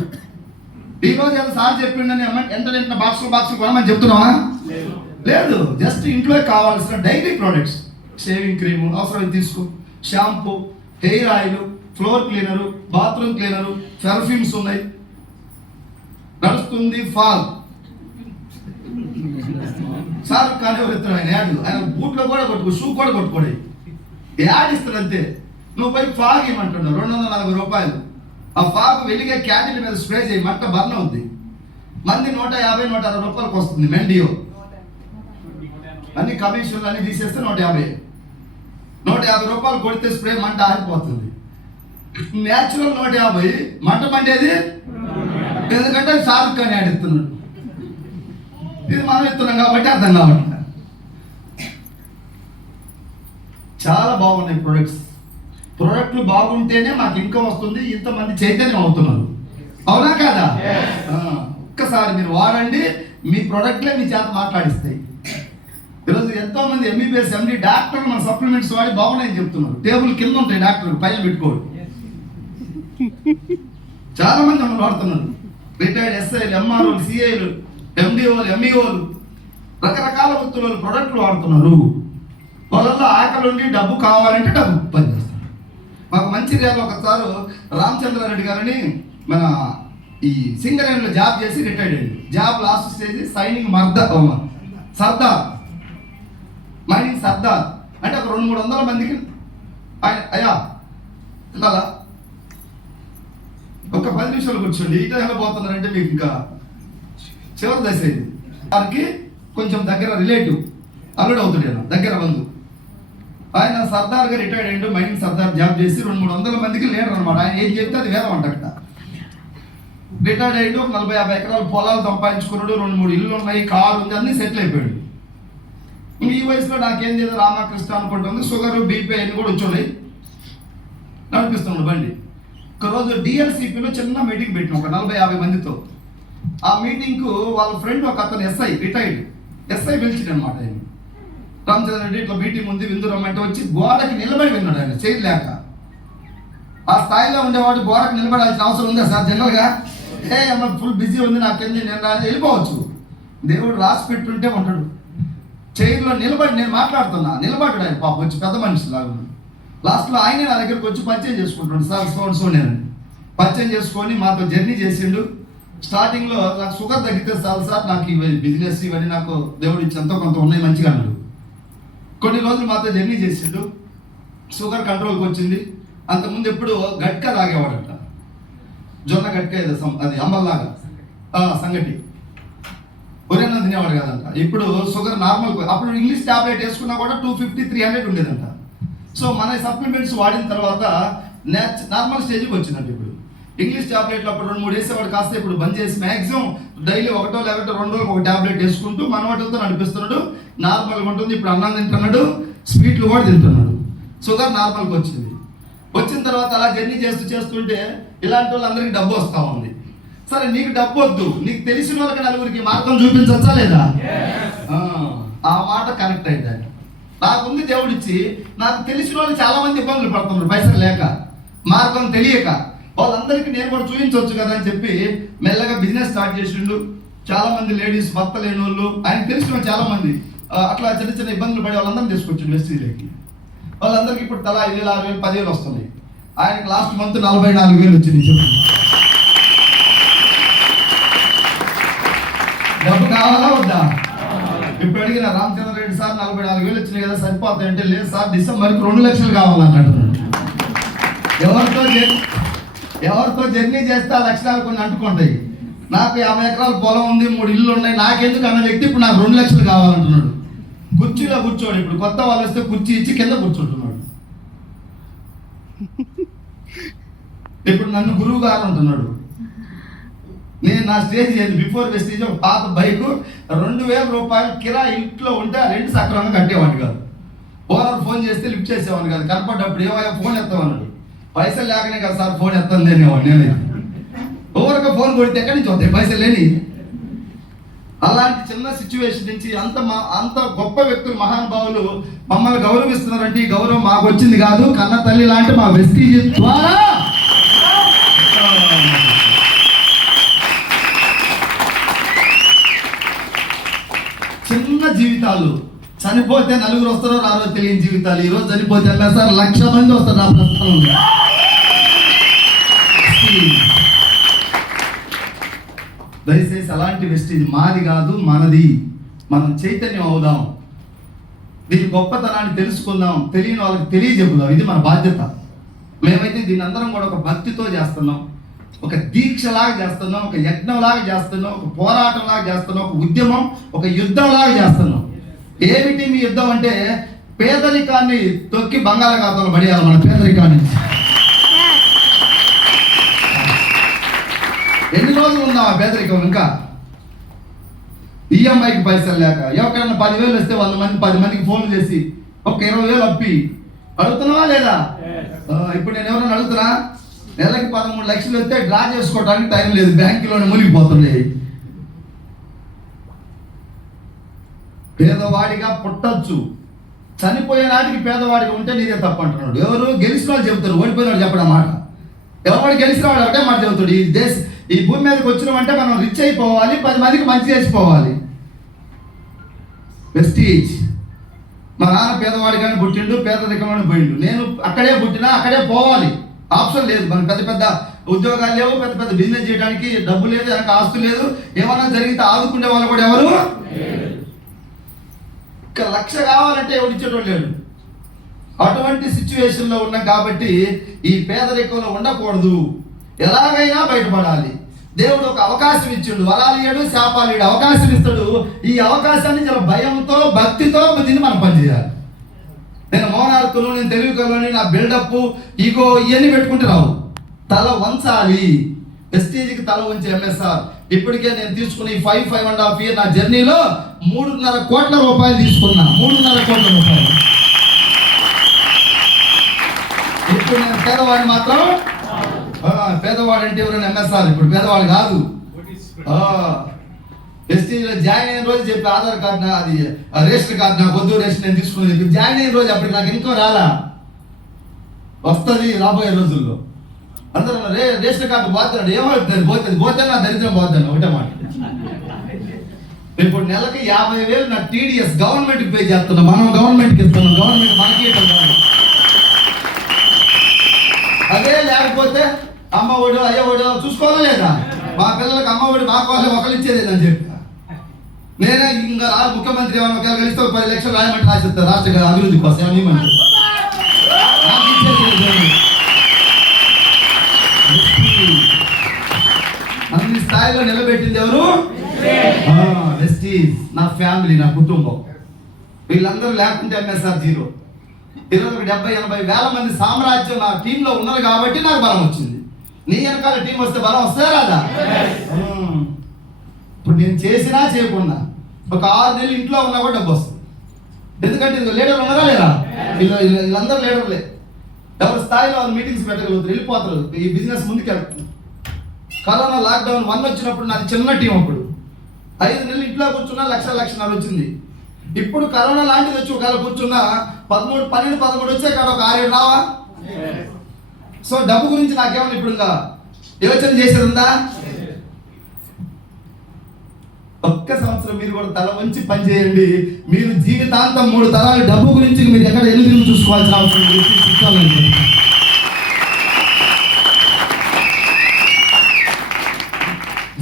ఈరోజు ఏదో సార్ చెప్పిండని ఎంత బాక్స్ కొనమని చెప్తున్నావా? లేదు. జస్ట్ ఇంట్లో కావాల్సిన డైలీ ప్రోడక్ట్స్, షేవింగ్ క్రీము అవసరం తీసుకో, shampoo, hair oil, floor cleaner, bathroom cleaner, perfumes ఉన్నాయి. నడుస్తుంది ఫాల్. సార్ కానీ ఎవరు ఆయన యాడ్, ఆయన బూట్లో కూడా కొట్టుకో, షూ కూడా కొట్టుకోడు, యాడ్ ఇస్తారు అంతే. నువ్వు పోయి ఫాగ్ ఇవ్వమంటున్నావు 240 రూపాయలు. ఆ ఫాగ్ వెలిగే క్యాండిల్ మీద స్ప్రే చేయి, మంట బర్న్ అవుద్ది. మంది 150, 160 రూపాయలకు వస్తుంది. మెండియో అన్ని కమిషన్లు అన్ని తీసేస్తే 150 రూపాయలు కొడితే స్ప్రే మంట ఆగిపోతుంది. న్యాచురల్ 150, మంట మండేది ఎందుకంటే షారుఖ్ ఖాన్ యాడ్ ఇస్తున్నాడు. ఇది మనం ఇస్తున్నాం కాబట్టి అర్థం కావట్లేదు. చాలా బాగున్నాయి ప్రొడక్ట్లు బాగుంటేనే మాకు ఇన్కమ్ వస్తుంది, ఇంతమంది చైతన్యం అవుతున్నారు. అవునా కాదా? ఒక్కసారి మీరు వాడండి, మీ ప్రొడక్ట్లే మీ చేత మాట్లాడిస్తాయి. ఈరోజు ఎంతో మంది ఎంబీబీఎస్, ఎండి డాక్టర్లు మన సప్లిమెంట్స్ వాడి బాగున్నాయని చెప్తున్నారు. టేబుల్ కింద ఉంటాయి, డాక్టర్లు పైన పెట్టుకోడు. చాలా మంది మనం వాడుతున్నారు. రిటైర్డ్ ఎస్ఐలు, ఎంఆర్ఓలు, సిఐలు, ఎండిఓలు, ఎంఈఓలు, రకరకాల వృత్తులు ప్రొడక్ట్లు వాడుతున్నారు. వాళ్ళల్లో ఆకలి ఉండి డబ్బు కావాలంటే డబ్బు పనిచేస్తారు. మాకు మంచిర్యాలలో ఒకసారి రామచంద్రారెడ్డి గారని మన ఈ సింగరేణిలో జాబ్ చేసి రిటైర్డ్ అయ్యింది. Job last stage signing Sardar, mining Sardar. అంటే ఒక 200-300 మందికి ఆయన అయ్యా ఇలా ఒక 10 నిమిషాలు కూర్చోండి, ఈ టైంలో పోతున్నారంటే మీకు ఇంకా చివరి దశ అయింది. వారికి కొంచెం దగ్గర రిలేటివ్, అల్లుడు అవుతాడు, దగ్గర బంధు. ఆయన సర్దార్గా రిటైర్డ్ అయ్యిండు, మైనింగ్ సర్దార్ జాబ్ చేసి 200-300 మందికి లీడర్ అనమాట. ఆయన ఏం చెప్తే అది వేదం అంట. రిటైర్డ్ అయ్యిండు, 40-50 ఎకరాలు పొలాలు సంపాదించుకున్నాడు, 2-3 ఇల్లు ఉన్నాయి, కారు ఉంది, అన్నీ సెటిల్ అయిపోయాడు. ఈ వయసులో నాకేం చేయాలి రామకృష్ణ అనుకుంటుంది. షుగర్, బీపీ అన్ని కూడా వచ్చున్నాయి, నడిపిస్తున్నాడు బండి. ఒకరోజు డిఎల్సిపిలో చిన్న మీటింగ్ పెట్టిన ఒక 40-50 మందితో. ఆ మీటింగ్కు వాళ్ళ ఫ్రెండ్ ఒక అతను రిటైర్డ్ ఎస్ఐ పిలిచిండు అనమాట. ఆయన రామచంద్ర రెడ్డి ఇట్లా మీటింగ్ ఉంది విందు రమ్మంటే వచ్చి గోడకి నిలబడి విన్నాడు. ఆయన చేయలేక ఆ స్థాయిలో ఉండేవాడు గోడకి నిలబడాల్సిన అవసరం ఉందా సార్? జనరల్గా ఫుల్ బిజీ ఉంది, నాకేంది, నేను వెళ్ళిపోవచ్చు. దేవుడు రాసి పెట్టుంటే ఉంటాడు. చైర్లో నిలబడి నేను మాట్లాడుతున్నా, నిలబడ్డాడు ఆయన. పాప వచ్చి పెద్ద మనిషి లాగా. లాస్ట్లో ఆయనే నా దగ్గరకు వచ్చి పరిచయం చేసుకుంటాడు. సార్ సో నేను పరిచయం చేసుకొని మాతో జర్నీ చేసిండు. స్టార్టింగ్లో నాకు షుగర్ తగ్గితే చాలు సార్, నాకు ఇవి బిజినెస్ ఇవన్నీ నాకు దేవుడు ఇచ్చి ఎంతో కొంత ఉన్నాయి మంచిగా అన్నాడు. కొన్ని రోజులు మాతో జర్నీ చేసిండు, షుగర్ కంట్రోల్కి వచ్చింది. అంతకుముందు ఎప్పుడు గట్కా తాగేవాడంట, జొన్న గట్కా ఏదో అది అంబల్లాగా సంగటి ఒరేనా తినేవాడు కదంట. ఇప్పుడు షుగర్ నార్మల్, అప్పుడు ఇంగ్లీష్ టాబ్లెట్ వేసుకున్నా కూడా 250-300 ఉండేదంట. సో మన సప్లిమెంట్స్ వాడిన తర్వాత నార్మల్ స్టేజ్కి వచ్చిందంట. ఇప్పుడు ఇంగ్లీష్ టాబ్లెట్లు అప్పుడు 2-3 వేసేవాడు, కాస్త ఇప్పుడు బంద్ చేసి మ్యాక్సిమం డైలీ 1 లేకపోతే 2 రోజులకు ఒక టాబ్లెట్ వేసుకుంటూ మనవాటితో నడిపిస్తున్నాడు. నార్మల్గా ఉంటుంది. ఇప్పుడు అన్నం తింటున్నాడు, స్వీట్లు కూడా తింటున్నాడు. షుగర్ నార్మల్కి వచ్చింది. వచ్చిన తర్వాత అలా జర్నీ చేస్తుంటే ఇలాంటి వాళ్ళందరికీ డబ్బు వస్తూ ఉంది. సరే నీకు డబ్బు వద్దు, నీకు తెలిసిన వాళ్ళకి నలుగురికి మార్గం చూపించచ్చా లేదా? ఆ మాట కనెక్ట్ అయింది. నాకుంది దేవుడిచ్చి, నాకు తెలిసిన వాళ్ళు చాలా మంది ఇబ్బందులు పడుతున్నారు పైసలు లేక, మార్గం తెలియక. వాళ్ళందరికీ నేను కూడా చూపించవచ్చు కదా అని చెప్పి మెల్లగా బిజినెస్ స్టార్ట్ చేసిండు. చాలా మంది లేడీస్, భర్త లేని వాళ్ళు, ఆయన తెలిసిన చాలా మంది అట్లా చిన్న చిన్న ఇబ్బందులు పడే వాళ్ళందరినీ తీసుకొచ్చిండు వెస్టీజ్లోకి. వాళ్ళందరికీ ఇప్పుడు తలా 5,000, 6,000, 10,000 వస్తున్నాయి. ఆయనకి లాస్ట్ మంత్ 44,000 వచ్చింది. డబ్బు కావాలా వద్దా? ఇప్పుడు అడిగిన రామచంద్ర రెడ్డి సార్ 44,000 వచ్చినాయి కదా సరిపోతాయి అంటే, లేదు సార్ డిసెంబర్కి 2 లక్షలు కావాలన్నాడు. ఎవరితో జర్నీ చేస్తే ఆ లక్షణాలు కొన్ని అంటుకుంటాయి. నాకు 50 ఎకరాల పొలం ఉంది, 3 ఇళ్ళు ఉన్నాయి, నాకెందుకు అన్న వ్యక్తి ఇప్పుడు నాకు 2 లక్షలు కావాలంటున్నాడు. కుర్చీలో కూర్చోడు. ఇప్పుడు కొత్త వాళ్ళు వస్తే కుర్చీ ఇచ్చి కింద కూర్చుంటున్నాడు. ఇప్పుడు నన్ను గురువు గారు అంటున్నాడు. నేను నా స్టేజ్ బిఫోర్ వెస్టేజ్ ఒక పాత బైకు 2000 రూపాయలు కిరా ఇంట్లో ఉంటే ఆ రెంట్ సక్రమంగా కట్టేవాడిని కాదు. ఓనర్ ఫోన్ చేస్తే లిఫ్ట్ చేసేవాడిని కాదు. కనపడ్డప్పుడు ఏమయ్యా ఫోన్ ఎత్తామన్నాడు. పైసలు లేకనే కదా సార్ ఫోన్ ఎత్తాను అనేవాడిని. నేను ఓవర్గా ఫోన్ కొడితే ఎక్కడి నుంచి వస్తాయి పైసలు లేని. అలాంటి చిన్న సిచ్యువేషన్ నుంచి అంత గొప్ప వ్యక్తులు, మహానుభావులు మమ్మల్ని గౌరవిస్తున్నారంటే ఈ గౌరవం మాకు వచ్చింది కాదు, కన్న తల్లి లాంటి మా వెస్టీజ్ ద్వారా చిన్న జీవితాలు. చనిపోతే నలుగురు వస్తారో రారో తెలియని జీవితాలు. ఈరోజు చనిపోతే సార్ 1,00,000 మంది వస్తారు నా ప్రస్థానంలో. దయచేసి అలాంటి వెస్టీజ్ మాది కాదు, మనది. మనం చైతన్యం అవుదాం, దీని గొప్పతనాన్ని తెలుసుకుందాం, తెలియని వాళ్ళకి తెలియజెప్పుదాం. ఇది మన బాధ్యత. మేమైతే దీన్ని అందరం కూడా ఒక భక్తితో చేస్తున్నాం, ఒక దీక్షలాగా చేస్తున్నాం, ఒక యజ్ఞంలాగా చేస్తున్నాం, ఒక పోరాటంలాగా చేస్తున్నాం, ఒక ఉద్యమం, ఒక యుద్ధంలాగా చేస్తున్నాం. ఏమిటి మీ యుద్ధం అంటే పేదరికాన్ని తొక్కి బంగాళాఖాతంలో పడేయాలి. మన పేదరికాన్ని ఎన్ని రోజులు ఉందా ఆ పేదరికం? ఇంకా ఈఎంఐకి పైసలు లేక ఎవరికైనా 10,000 వస్తే 10 మందికి ఫోన్లు చేసి ఒక 20,000 అప్పి అడుగుతున్నావా లేదా? ఇప్పుడు నేను ఎవరైనా అడుగుతున్నా? నెలకి 13 లక్షలు వస్తే డ్రా చేసుకోవడానికి టైం లేదు, బ్యాంకులోనే మునిగిపోతున్నాయి. పేదవాడిగా పుట్టచ్చు, చనిపోయే నాటికి పేదవాడిగా ఉంటే నీదే తప్పు అంటున్నాడు. ఎవరు? గెలిచిన వాళ్ళు చెబుతారు, ఓడిపోయిన వాళ్ళు చెప్పడం మాట. ఎవరు గెలిచిన వాడు ఒకటే మాట చెబుతాడు, ఈ భూమి మీదకి వచ్చినామంటే మనం రిచ్ అయిపోవాలి, 10 మందికి మంచి చేసిపోవాలి. వెస్టీజ్. మా నాన్న పేదవాడిగానే పుట్టిండు, పేదరికంలోనే పోయిండు. నేను అక్కడే పుట్టినా అక్కడే పోవాలి, ఆప్షన్ లేదు. మనకు పెద్ద ఉద్యోగాలు లేవు, పెద్ద బిజినెస్ చేయడానికి డబ్బు లేదు, వెనక ఆస్తు లేదు. ఏమన్నా జరిగితే ఆదుకునే వాళ్ళు కూడా ఎవరు? ఇక 1,00,000 కావాలంటే ఎవరు ఇచ్చేటోళ్ళు లేడు. అటువంటి సిచ్యువేషన్లో ఉన్నాం కాబట్టి ఈ పేదరికంలో ఉండకూడదు, ఎలాగైనా బయటపడాలి. దేవుడు ఒక అవకాశం ఇచ్చాడు, వరాలు ఇయ్యాడు, శాపాలు ఇయ్యాడు, అవకాశం ఇస్తాడు. ఈ అవకాశాన్ని చాలా భయంతో, భక్తితో దీన్ని మనం పనిచేయాలి. నేను మౌనార్కులు, నేను తెలివికలని, నా బిల్డప్, ఈగో ఇవన్నీ పెట్టుకుంటే రావు. తల వంచాలి. వెస్టీజ్కి తల వంచి ఎంఎస్ఆర్ ఇప్పటికే నేను తీసుకున్న ఈ 5.5.5 ఇయర్ నా జర్నీలో 3.5 కోట్ల రూపాయలు తీసుకున్నా. 3.5 కోట్ల రూపాయలు. ఇప్పుడు నేను పేదవాడిని మాత్రం, పేదవాడు అంటే ఎవరైనా ఎంఎస్ఆర్ ఇప్పుడు పేదవాడు కాదు. వెస్టీజ్లో జాయిన్ అయిన రోజు చెప్పి ఆధార్ కార్డు అది రేషన్ కార్డు నాకు వద్దు, రేషన్ నేను తీసుకుని జాయిన్ అయిన రోజు అప్పటికి నాకు ఇంకో రాలా, వస్తుంది రాబోయే రోజుల్లో. అందరూ రేషన్ కార్డు పోతున్నాడు, ఏమవుతుంది పోతే నా దరిద్రం పోతాను ఒకటే మాట. ఇప్పుడు నెలకి 50,000 నా టీడీఎస్ గవర్నమెంట్కి పే చేస్తున్నాం, మనం గవర్నమెంట్కి ఇస్తున్నాం, గవర్నమెంట్ మనకి ఇస్తున్నాం. అదే లేకపోతే అమ్మ ఒడి అయ్య ఒడి చూసుకోవాలా లేదా? మా పిల్లలకి అమ్మ ఒడి మా కోసం ఒకళ్ళు ఇచ్చేదేదని చెప్పి నేనే ఇంకా ముఖ్యమంత్రి ఏమన్నా ఒకవేళ కలిస్తే 10 లక్షలు రాయమంటే రాసిస్తారు రాష్ట్ర అభివృద్ధి కోసం. ఏమని అన్ని స్థాయిలో నిలబెట్టింది ఎవరు? వెస్టీజ్. నా ఫ్యామిలీ, నా కుటుంబం. వీళ్ళందరూ లేకుంటే ఎంఎస్ఆర్ జీరో. ఈరోజు 70-80 వేల మంది సామ్రాజ్యం నా టీంలో ఉన్నారు కాబట్టి నాకు బలం వచ్చింది. నీ వెనకాల టీం వస్తే బలం వస్తే రాదా? ఇప్పుడు నేను చేసినా చేయకుండా ఒక 6 నెలలు ఇంట్లో ఉన్నా కూడా డబ్బు వస్తుంది. ఎందుకంటే ఇది లీడర్లు ఉన్నారా లేదా? వీళ్ళందరూ లీడర్లే. ఎవరి స్థాయిలో వాళ్ళు మీటింగ్స్ పెట్టగలుగుతారు, వెళ్ళిపోతారు, ఈ బిజినెస్ ముందుకెళ్తుంది. కరోనా లాక్డౌన్ 1 వచ్చినప్పుడు నాది చిన్న టీం. అప్పుడు 5 నెలలు ఇంట్లో కూర్చున్నా 1,00,000 వచ్చింది. ఇప్పుడు కరోనా లాంటిది వచ్చి ఒకవేళ కూర్చున్నా 13, 12, 13 వచ్చే కాడ ఒక 6-7 రావా? సో డబ్బు గురించి నాకేమన్నా ఇప్పుడు ఇంకా యోచన చేసేది ఉందా? ఒక్క సంవత్సరం మీరు కూడా తల వంచి పని చేయండి. మీరు జీవితాంతం 3 తరాలు డబ్బు గురించి మీరు ఎక్కడ ఎన్ని చూసుకోవాల్సిన అవసరం లేదు.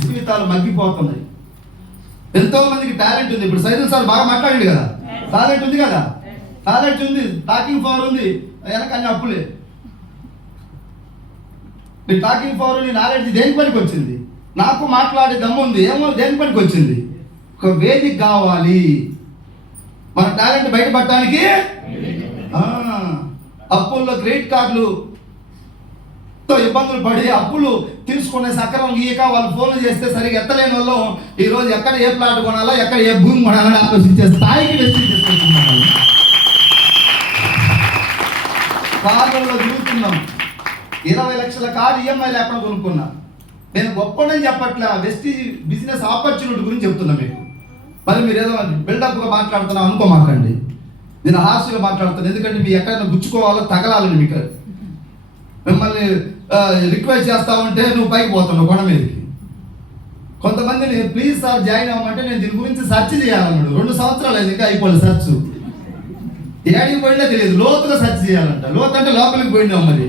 జీవితాలు మగ్గిపోతున్నాయి. ఎంతో మందికి టాలెంట్ ఉంది. ఇప్పుడు సైదుల్ సార్ బాగా మాట్లాడండి కదా, టాలెంట్ ఉంది కదా, టాలెంట్ ఉంది, టాకింగ్ పవర్ ఉంది, వెనక అన్ని అప్పులే. నీ టాకింగ్ పవర్, నీ నాలెడ్జ్ దేని పనికి వచ్చింది? నాకు మాట్లాడే దమ్ము ఉంది, ఏమో దేని పనికి వచ్చింది? ఒక వేదిక కావాలి మన టాలెంట్ బయటపడటానికి. అప్పుల్లో క్రెడిట్ కార్డులతో ఇబ్బందులు పడి అప్పులు తీసుకునే సక్రమం గీయక వాళ్ళు ఫోన్లు చేస్తే సరిగ్గా ఎత్తలేని వాళ్ళు ఈరోజు ఎక్కడ ఏ ప్లాట్ కొనాలా, ఎక్కడ ఏ భూమి కొనాలని ఆలోచించే స్థాయికి చేసుకుంటున్నాం. కార్లలో తిరుగుతున్నాం. 20 లక్షల కారు ఈఎంఐ లేకుండా కొనుక్కున్నా. నేను గొప్పనని చెప్పట్లే, వెస్టీజ్ బిజినెస్ ఆపర్చునిటీ గురించి చెప్తున్నా మీకు. మరి మీరు ఏదో బిల్డప్గా మాట్లాడుతున్నా అనుకోమాకండి. నేను హార్ష్గా మాట్లాడుతాను, ఎందుకంటే మీ ఎక్కడైనా గుచ్చుకోవాలో తగలాలని మీకు మిమ్మల్ని రిక్వెస్ట్ చేస్తా ఉంటే నువ్వు పైకి పోతున్నావు కొండ మీదకి. కొంతమందిని ప్లీజ్ సార్ జాయిన్ అవ్వమంటే నేను దీని గురించి సెర్చ్ చేయాలన్నాడు. 2 సంవత్సరాలు అయింది, ఇంకా అయిపోలేదు సెర్చ్. ఏడికి పోయిందో తెలియదు, లోతుగా సెర్చ్ చేయాలంట. లోతు అంటే లోపలికి పోయినావు. మరి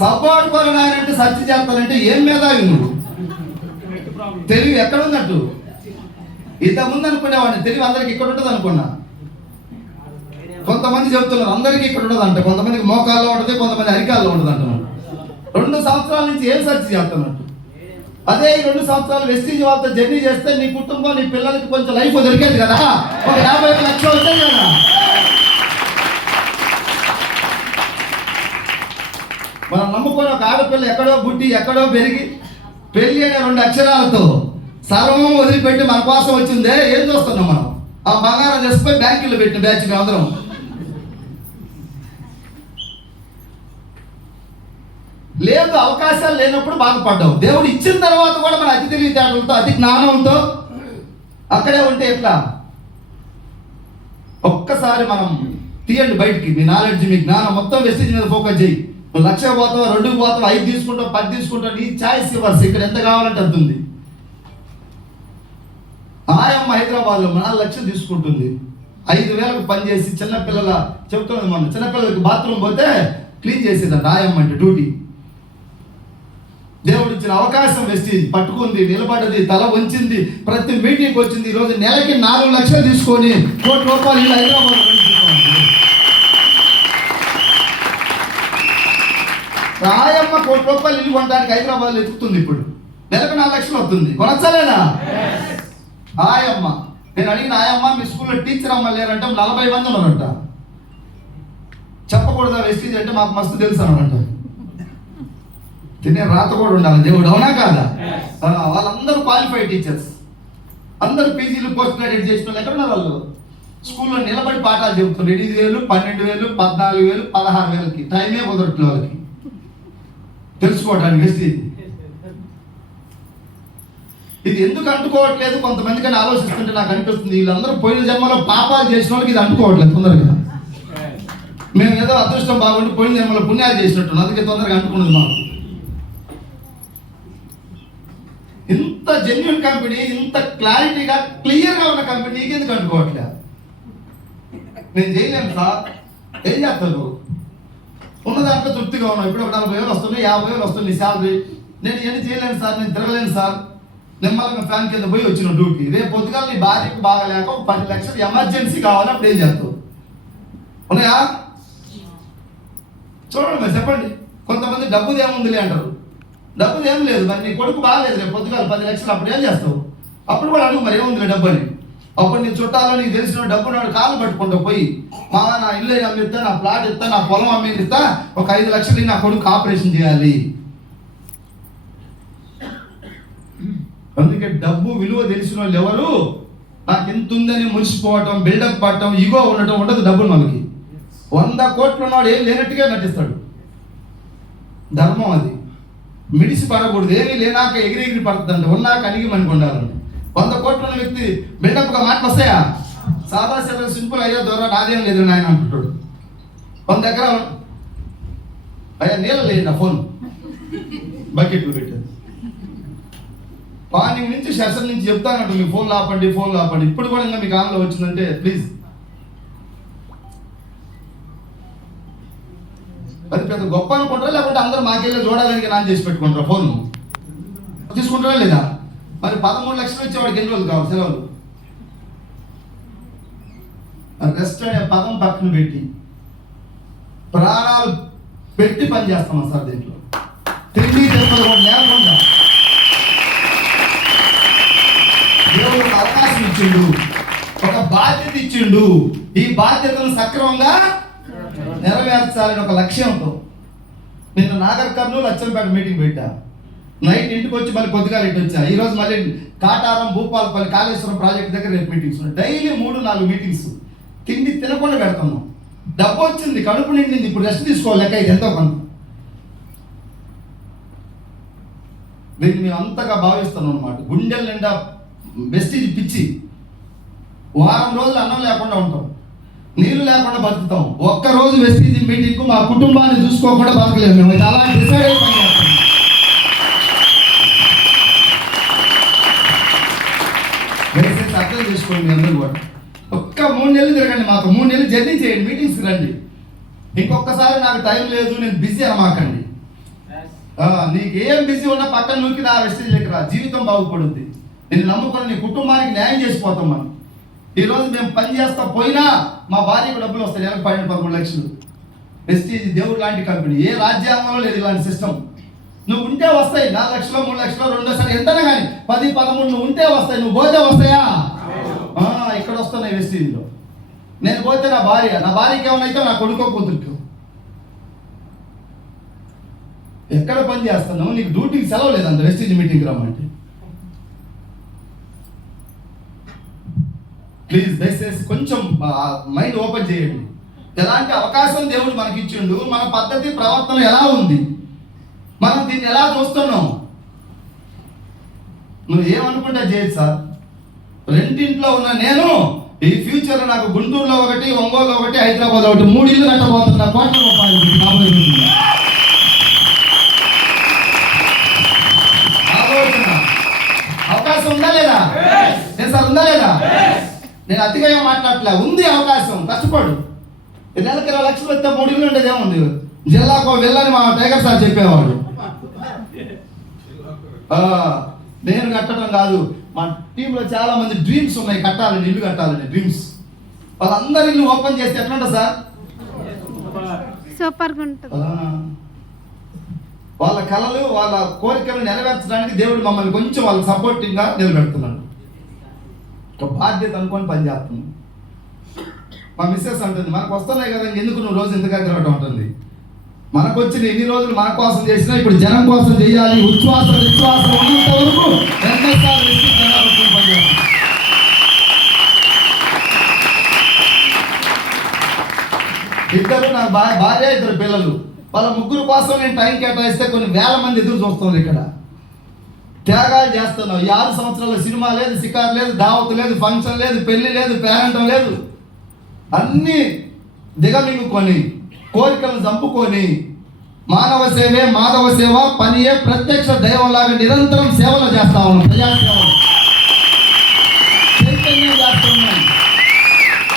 సబ్బాడుకోవాలంటే సెర్చ్ చేస్తానంటే ఏం మీద నువ్వు తెలివి ఎక్కడ ఉన్నట్టు? ఇంతకుముందు అనుకునేవాడిని తెలివి అందరికి ఇక్కడ ఉంటుంది అనుకున్నా. కొంతమంది చెప్తున్నారు అందరికీ ఇక్కడ ఉండదు అంట, కొంతమందికి మోకాల్లో ఉంటుంది, కొంతమంది అరికాల్లో ఉంటుంది అంటున్నారు. 2 సంవత్సరాల నుంచి ఏం సెర్చ్ చేస్తున్నట్టు? అదే ఈ 2 సంవత్సరాలు వెస్టీజ్ వాళ్ళతో జర్నీ చేస్తే నీ కుటుంబం, నీ పిల్లలకి కొంచెం లైఫ్ దొరికేది కదా. ఒక 50 లక్షలు వచ్చాయి కదా. మనం నమ్ముకొని ఒక ఆడపిల్ల ఎక్కడో పుట్టి ఎక్కడో పెరిగి పెళ్లి అనే 2 అక్షరాలతో సర్వం వదిలిపెట్టి మన కోసం వచ్చిందే. ఏం చూస్తున్నాం మనం? ఆ బంగారం తెచ్చిపోయి బ్యాంకుల్లో పెట్టిన బ్యాచ్ మేము అందరం. లేదు, అవకాశాలు లేనప్పుడు బాధపడ్డావు. దేవుడు ఇచ్చిన తర్వాత కూడా మన అతి తెలివితేటలతో, అతి జ్ఞానంతో అక్కడే ఉంటే ఎట్లా? ఒక్కసారి మనం తీయండి బయటికి మీ నాలెడ్జ్, మీ జ్ఞానం మొత్తం వెస్టీజ్ మీద ఫోకస్ చేయి. 1 లక్ష పోతావు, 2 పోతావు, 5 తీసుకుంటావు, 10 తీసుకుంటావు, నీ ఛాయిస్ ఇవ్వర్స్. ఇక్కడ ఎంత కావాలంటే అంత ఉంది. ఆయమ్మ హైదరాబాద్లో 4 లక్షలు తీసుకుంటుంది. 5,000కు పని చేసి చిన్నపిల్లల చెప్తున్నది. మొన్న చిన్నపిల్లలకి బాత్రూమ్ పోతే క్లీన్ చేసేదంట ఆయమ్మ అంటే డ్యూటీ. దేవుడు ఇచ్చిన అవకాశం వెస్టీజ్ పట్టుకుంది, నిలబడ్డది, తల వంచింది, ప్రతి మీటింగ్కి వచ్చింది. ఈరోజు నెలకి 4 లక్షలు తీసుకొని ₹1 కోటి ఇల్లు హైదరాబాద్ రాయమ్మ ₹1 కోటి ఇల్లు కొనడానికి హైదరాబాద్లో ఎత్తుకుతుంది. ఇప్పుడు నెలకు 4 లక్షలు వస్తుంది. కొనచ్చలేదా? ఆయమ్మ, నేను అడిగిన ఆయమ్మ మీ స్కూల్లో టీచర్ అమ్మ లేరంటే 40 మంది ఉన్నారంట. చెప్పకూడదా వెస్టీజ్ అంటే? మాకు మస్తు తెలుసు అన్నారంట. తినే రాత కూడా ఉండాలి దేవుడు, అవునా కాదా? వాళ్ళందరూ క్వాలిఫైడ్ టీచర్స్, అందరూ పీజీలు పోస్ట్ గ్రాడ్యుయేట్ చేసిన వాళ్ళు ఎక్కడ ఉన్నారు? వాళ్ళు స్కూల్లో నిలబడి పాఠాలు చెబుతున్నారు. 8,000, 12,000, 14,000, 16,000కి టైమే కుదరట్లేదు వాళ్ళకి తెలుసుకోవడానికి వెస్టీజ్. ఇది ఎందుకు అంటుకోవట్లేదు కొంతమందికి అని ఆలోచిస్తుంటే నాకు అనిపిస్తుంది, వీళ్ళందరూ పోయిన జన్మలో పాపాలు చేసిన వాళ్ళకి ఇది అంటుకోవట్లేదు తొందరగా. మేము ఏదో అదృష్టం బాగుండి పోయిన జన్మలో పుణ్యాలు చేసినట్టు, అందుకే తొందరగా అంటుకున్నది. మాకు ఇంత జెన్యున్ కంపెనీ, ఇంత క్లారిటీగా క్లియర్గా ఉన్న కంపెనీ నీకెందుకు అంటుకోవట్లే? నేను చేయలేను సార్. ఏం చేస్తాను? ఉన్న దాంట్లో తృప్తిగా ఉన్నావు. ఇప్పుడు ఒక 40,000 వస్తున్నాయి, 50,000 వస్తుంది నీ శాలరీ. నేను ఏం చేయలేను సార్, నేను తిరగలేను సార్. నిమ్మలంగా ఫ్యాన్ కింద పోయి వచ్చిన డ్యూటీ. రేపు పొద్దుగాల నీ భార్యకు బాగలేక 10 లక్షలు ఎమర్జెన్సీ కావాలి, అప్పుడు ఏం చేస్తావు? ఉన్నాయా? చూడండి మరి చెప్పండి. కొంతమంది డబ్బుది ఏముందిలే అంటారు. డబ్బుది ఏం లేదు, మరి నీ కొడుకు బాగాలేదు, రేపు పొద్దుగాల 10 లక్షలు, అప్పుడు ఏం చేస్తావు? అప్పుడు కూడా అడుగు మరి ఏముందిలే డబ్బు అని. అప్పుడు నీ చుట్టాలో నీకు తెలిసిన డబ్బు నాడు కాలు పట్టుకుంటావు పోయి, మా నా ఇల్లు అమ్మిస్తా, నా ప్లాట్ ఇస్తా, నా పొలం అమ్మిస్తా, ఒక 5 లక్షలు నా కొడుకు ఆపరేషన్ చేయాలి. అందుకే డబ్బు విలువ తెలిసిన వాళ్ళు ఎవరు నాకు ఎంత ఉందని మురిసిపోవటం, బిల్డప్ పడటం, ఇగో ఉండటం ఉండదు. డబ్బులు మనకి 100 కోట్లు ఉన్నాడు ఏం లేనట్టుగా నటిస్తాడు. ధర్మం అది. మిడిసి పడకూడదు. ఏమీ లేనాక ఎగిరి పడుతుందంటే, ఉన్నాక అణిగి మనకు ఉండాలండి. 100 కోట్లు ఉన్న వ్యక్తి బిల్డప్గా మాటలు వస్తాయా? సాదా సదా సింపుల్, అయ్యో ద్వారా నాదేం లేదు నాయన అంటుంటాడు. 100 ఎకరాలు అయ్యా నీళ్ళు లేదు, నా ఫోన్ బకెట్లు పెట్టారు. మార్నింగ్ నుంచి సెషన్ నుంచి చెప్తానంటు మీ ఫోన్లు ఆపండి, ఫోన్లు ఆపండి. ఇప్పుడు కూడా ఇంకా మీకు ఆన్లో వచ్చిందంటే ప్లీజ్. అది పెద్ద గొప్ప అనుకుంటారా, లేకుంటే అందరూ మాకెళ్ళి చూడాలని నాన్ చేసి పెట్టుకుంటారా? ఫోన్ తీసుకుంటారా లేదా? మరి 13 లక్షలు వచ్చేవాడికి ఎన్ని రోజులు కావాలి సెలవులు? రెస్ట్ అనే పదం పక్కన పెట్టి ప్రాణాలు పెట్టి పని చేస్తామా సార్ దీంట్లో? తిండి తిప్పలు కూడా లేకుండా దేవుడు ఒక అవకాశం ఇచ్చిండు, ఒక బాధ్యత ఇచ్చిండు. ఈ బాధ్యతను సక్రమంగా నెరవేర్చాలని ఒక లక్ష్యంతో నేను నాగర్ కర్నూలు అచ్చంపేట మీటింగ్ పెట్టా. నైట్ ఇంటికి వచ్చి మళ్ళీ కొద్దిగా ఇంటి వచ్చా. ఈరోజు మళ్ళీ కాటారం, భూపాలపల్లి, కాళేశ్వరం ప్రాజెక్ట్ దగ్గర రేపు మీటింగ్స్ ఉన్నాయి. Daily 3-4 meetings. తిండి తినకుండా పెడుతున్నాం. డబ్బు వచ్చింది, కడుపు నిండింది, ఇప్పుడు రెస్ట్ తీసుకోవాలి. లెక్క ఇది ఎంతో కొంత. దీన్ని మేము అంతగా భావిస్తున్నాం అన్నమాట. గుండెల నిండా వెస్టీజ్ పిచ్చి. వారం రోజులు అన్నం లేకుండా ఉంటాం, నీళ్లు లేకుండా బతుకుతాం. ఒక్కరోజు వెస్టీజ్ మీటింగ్కు మా కుటుంబాన్ని చూసుకోకుండా బతకలేము. మేము ఇది అలా డిసైడ్ అయిపోయి దయచేసి అర్థం చేసుకోండి. మీ అందరూ కూడా ఒక్క 3 నెలలు తిరగండి మాతో. 3 నెలలు జర్నీ చేయండి, మీటింగ్స్కి రండి. ఇంకొకసారి నాకు టైం లేదు, నేను బిజీ అనమాకండి. నీకు ఏం బిజీ ఉన్నా పక్కన నూకి నా వెస్టేజ్కి రా, జీవితం బాగుపడుద్ది. నేను నమ్ముకుని నీ కుటుంబానికి న్యాయం చేసిపోతాం మనం. ఈరోజు మేము పని చేస్తా పోయినా మా భార్యకు డబ్బులు వస్తాయి, నెలకు 12-13 లక్షలు. వెస్టీజ్ దేవుడు లాంటి కంపెనీ, ఏ రాజ్యాంగంలో లేదు ఇలాంటి సిస్టమ్. నువ్వు ఉంటే వస్తాయి 4 లక్షలు, 3 లక్షలు, 2 లక్షలు, ఎంతనే కానీ 10-13 నువ్వు ఉంటే వస్తాయి. నువ్వు పోతే వస్తాయా? ఇక్కడ వస్తున్నాయి వెస్టీజ్లో. నేను పోతే నా భార్యకి ఏమైనా అయితే నా కొడుకో కూతురుకు. ఎక్కడ పని చేస్తున్నావు? నీకు డ్యూటీకి సెలవు లేదంట వెస్టీజ్ మీటింగ్కి రమ్మంటే. ప్లీజ్ దయచేసి కొంచెం మైండ్ ఓపెన్ చేయండి. ఎలాంటి అవకాశం దేవుడు మనకి ఇచ్చిండు, మన పద్ధతి ప్రవర్తన ఎలా ఉంది, మనం దీన్ని ఎలా చూస్తున్నాం. నువ్వు ఏమనుకుంటే చేయొచ్చు సార్. రెండింట్లో ఉన్న నేను ఈ ఫ్యూచర్లో నాకు గుంటూరులో ఒకటి, ఒంగోలులో ఒకటి, హైదరాబాద్లో ఒకటి 3 ఇల్లు కట్టబోతున్నా. కోట్ల రూపాయలు ఆలోచన. అవకాశం ఉందా లేదా? సార్ ఉందా లేదా? నేను అతిగా ఏం మాట్లాడలే, ఉంది అవకాశం. కష్టపడు. నెలకు 20 లక్షలు వస్తే 3 ఇల్లు ఉండేది ఏముంది. జిల్లాకు వెళ్ళని మా టైగర్ సార్ చెప్పేవాడు. నేను కట్టడం కాదు, మా టీంలో చాలా మంది డ్రీమ్స్ ఉన్నాయి, కట్టాలని, ఇల్లు కట్టాలని డ్రీమ్స్. వాళ్ళందరి ఇల్లు ఓపెన్ చేస్తే ఎట్లుంటా సార్? సూపర్గా ఉంటుంది. వాళ్ళ కళలు, వాళ్ళ కోరికలు నెరవేర్చడానికి దేవుడు మమ్మల్ని కొంచెం వాళ్ళకి సపోర్టింగ్గా నిలబెడుతున్నాడు. ఒక బాధ్యత అనుకొని పని చేస్తున్నాం. మా మిస్సెస్ అంటుంది, మనకు వస్తున్నాయి కదా, ఎందుకు నువ్వు రోజు ఎందుకు తిరగడం ఉంటుంది. మనకు వచ్చిన ఎన్ని రోజులు మన కోసం చేసినా ఇప్పుడు జనం కోసం చేయాలి. విశ్వాసం ఉన్నంత వరకు ఇద్దరు, నా భార్య, 2 పిల్లలు, వాళ్ళ 3 కోసం నేను టైం కేటాయిస్తే కొన్ని వేల మంది ఎదురు చూస్తున్నారు. ఇక్కడ త్యాగాలు చేస్తున్నావు. ఈ 6 సంవత్సరాల సినిమా లేదు, షికారు లేదు, దావత్ లేదు, ఫంక్షన్ లేదు, పెళ్లి లేదు, పేరెంటం లేదు, అన్నీ దిగమింగుకొని కోరికలను చంపుకొని మానవ సేవే మాధవ సేవ పనియే ప్రత్యక్ష దైవంలాగా నిరంతరం సేవలు చేస్తా ఉన్నాం. ప్రజాసేవలు చైతన్యం చేస్తున్నాం.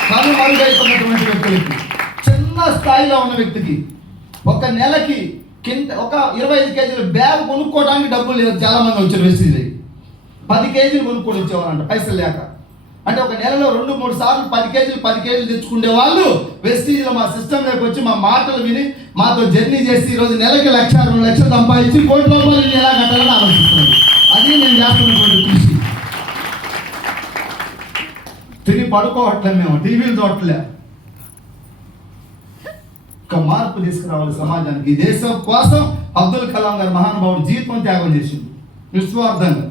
కనుమరుగైతున్నటువంటి వ్యక్తులకి, చిన్న స్థాయిలో ఉన్న వ్యక్తికి ఒక నెలకి ఒక 25 కేజీల బ్యాగ్ కొనుక్కోవడానికి డబ్బులు లేదు. చాలా మంది వచ్చారు వెస్టీజ్. 10 కేజీలు కొనుక్కొని వచ్చేవాళ్ళంట పైసలు లేక. అంటే ఒక నెలలో 2-3 సార్లు 10 కేజీలు తెచ్చుకునే వాళ్ళు వెస్టీజ్లో మా సిస్టంలోకి వచ్చి మా మాటలు విని మాతో జర్నీ చేసి ఈరోజు నెలకి 1-2 లక్షలు సంపాదించి కోట్ల రూపాయలు ఎలా కట్టాలని ఆలోచిస్తున్నాను. అది నేను చేస్తున్నటువంటి కృషి. తిని పడుకోవట్లేదు, మేము టీవీలు చూడట్లే. ఒక మార్పు తీసుకురావాలి సమాజానికి. ఈ దేశం కోసం అబ్దుల్ కలాం గారు మహానుభావుడు జీవితం త్యాగం చేసింది నిస్వార్థంగా.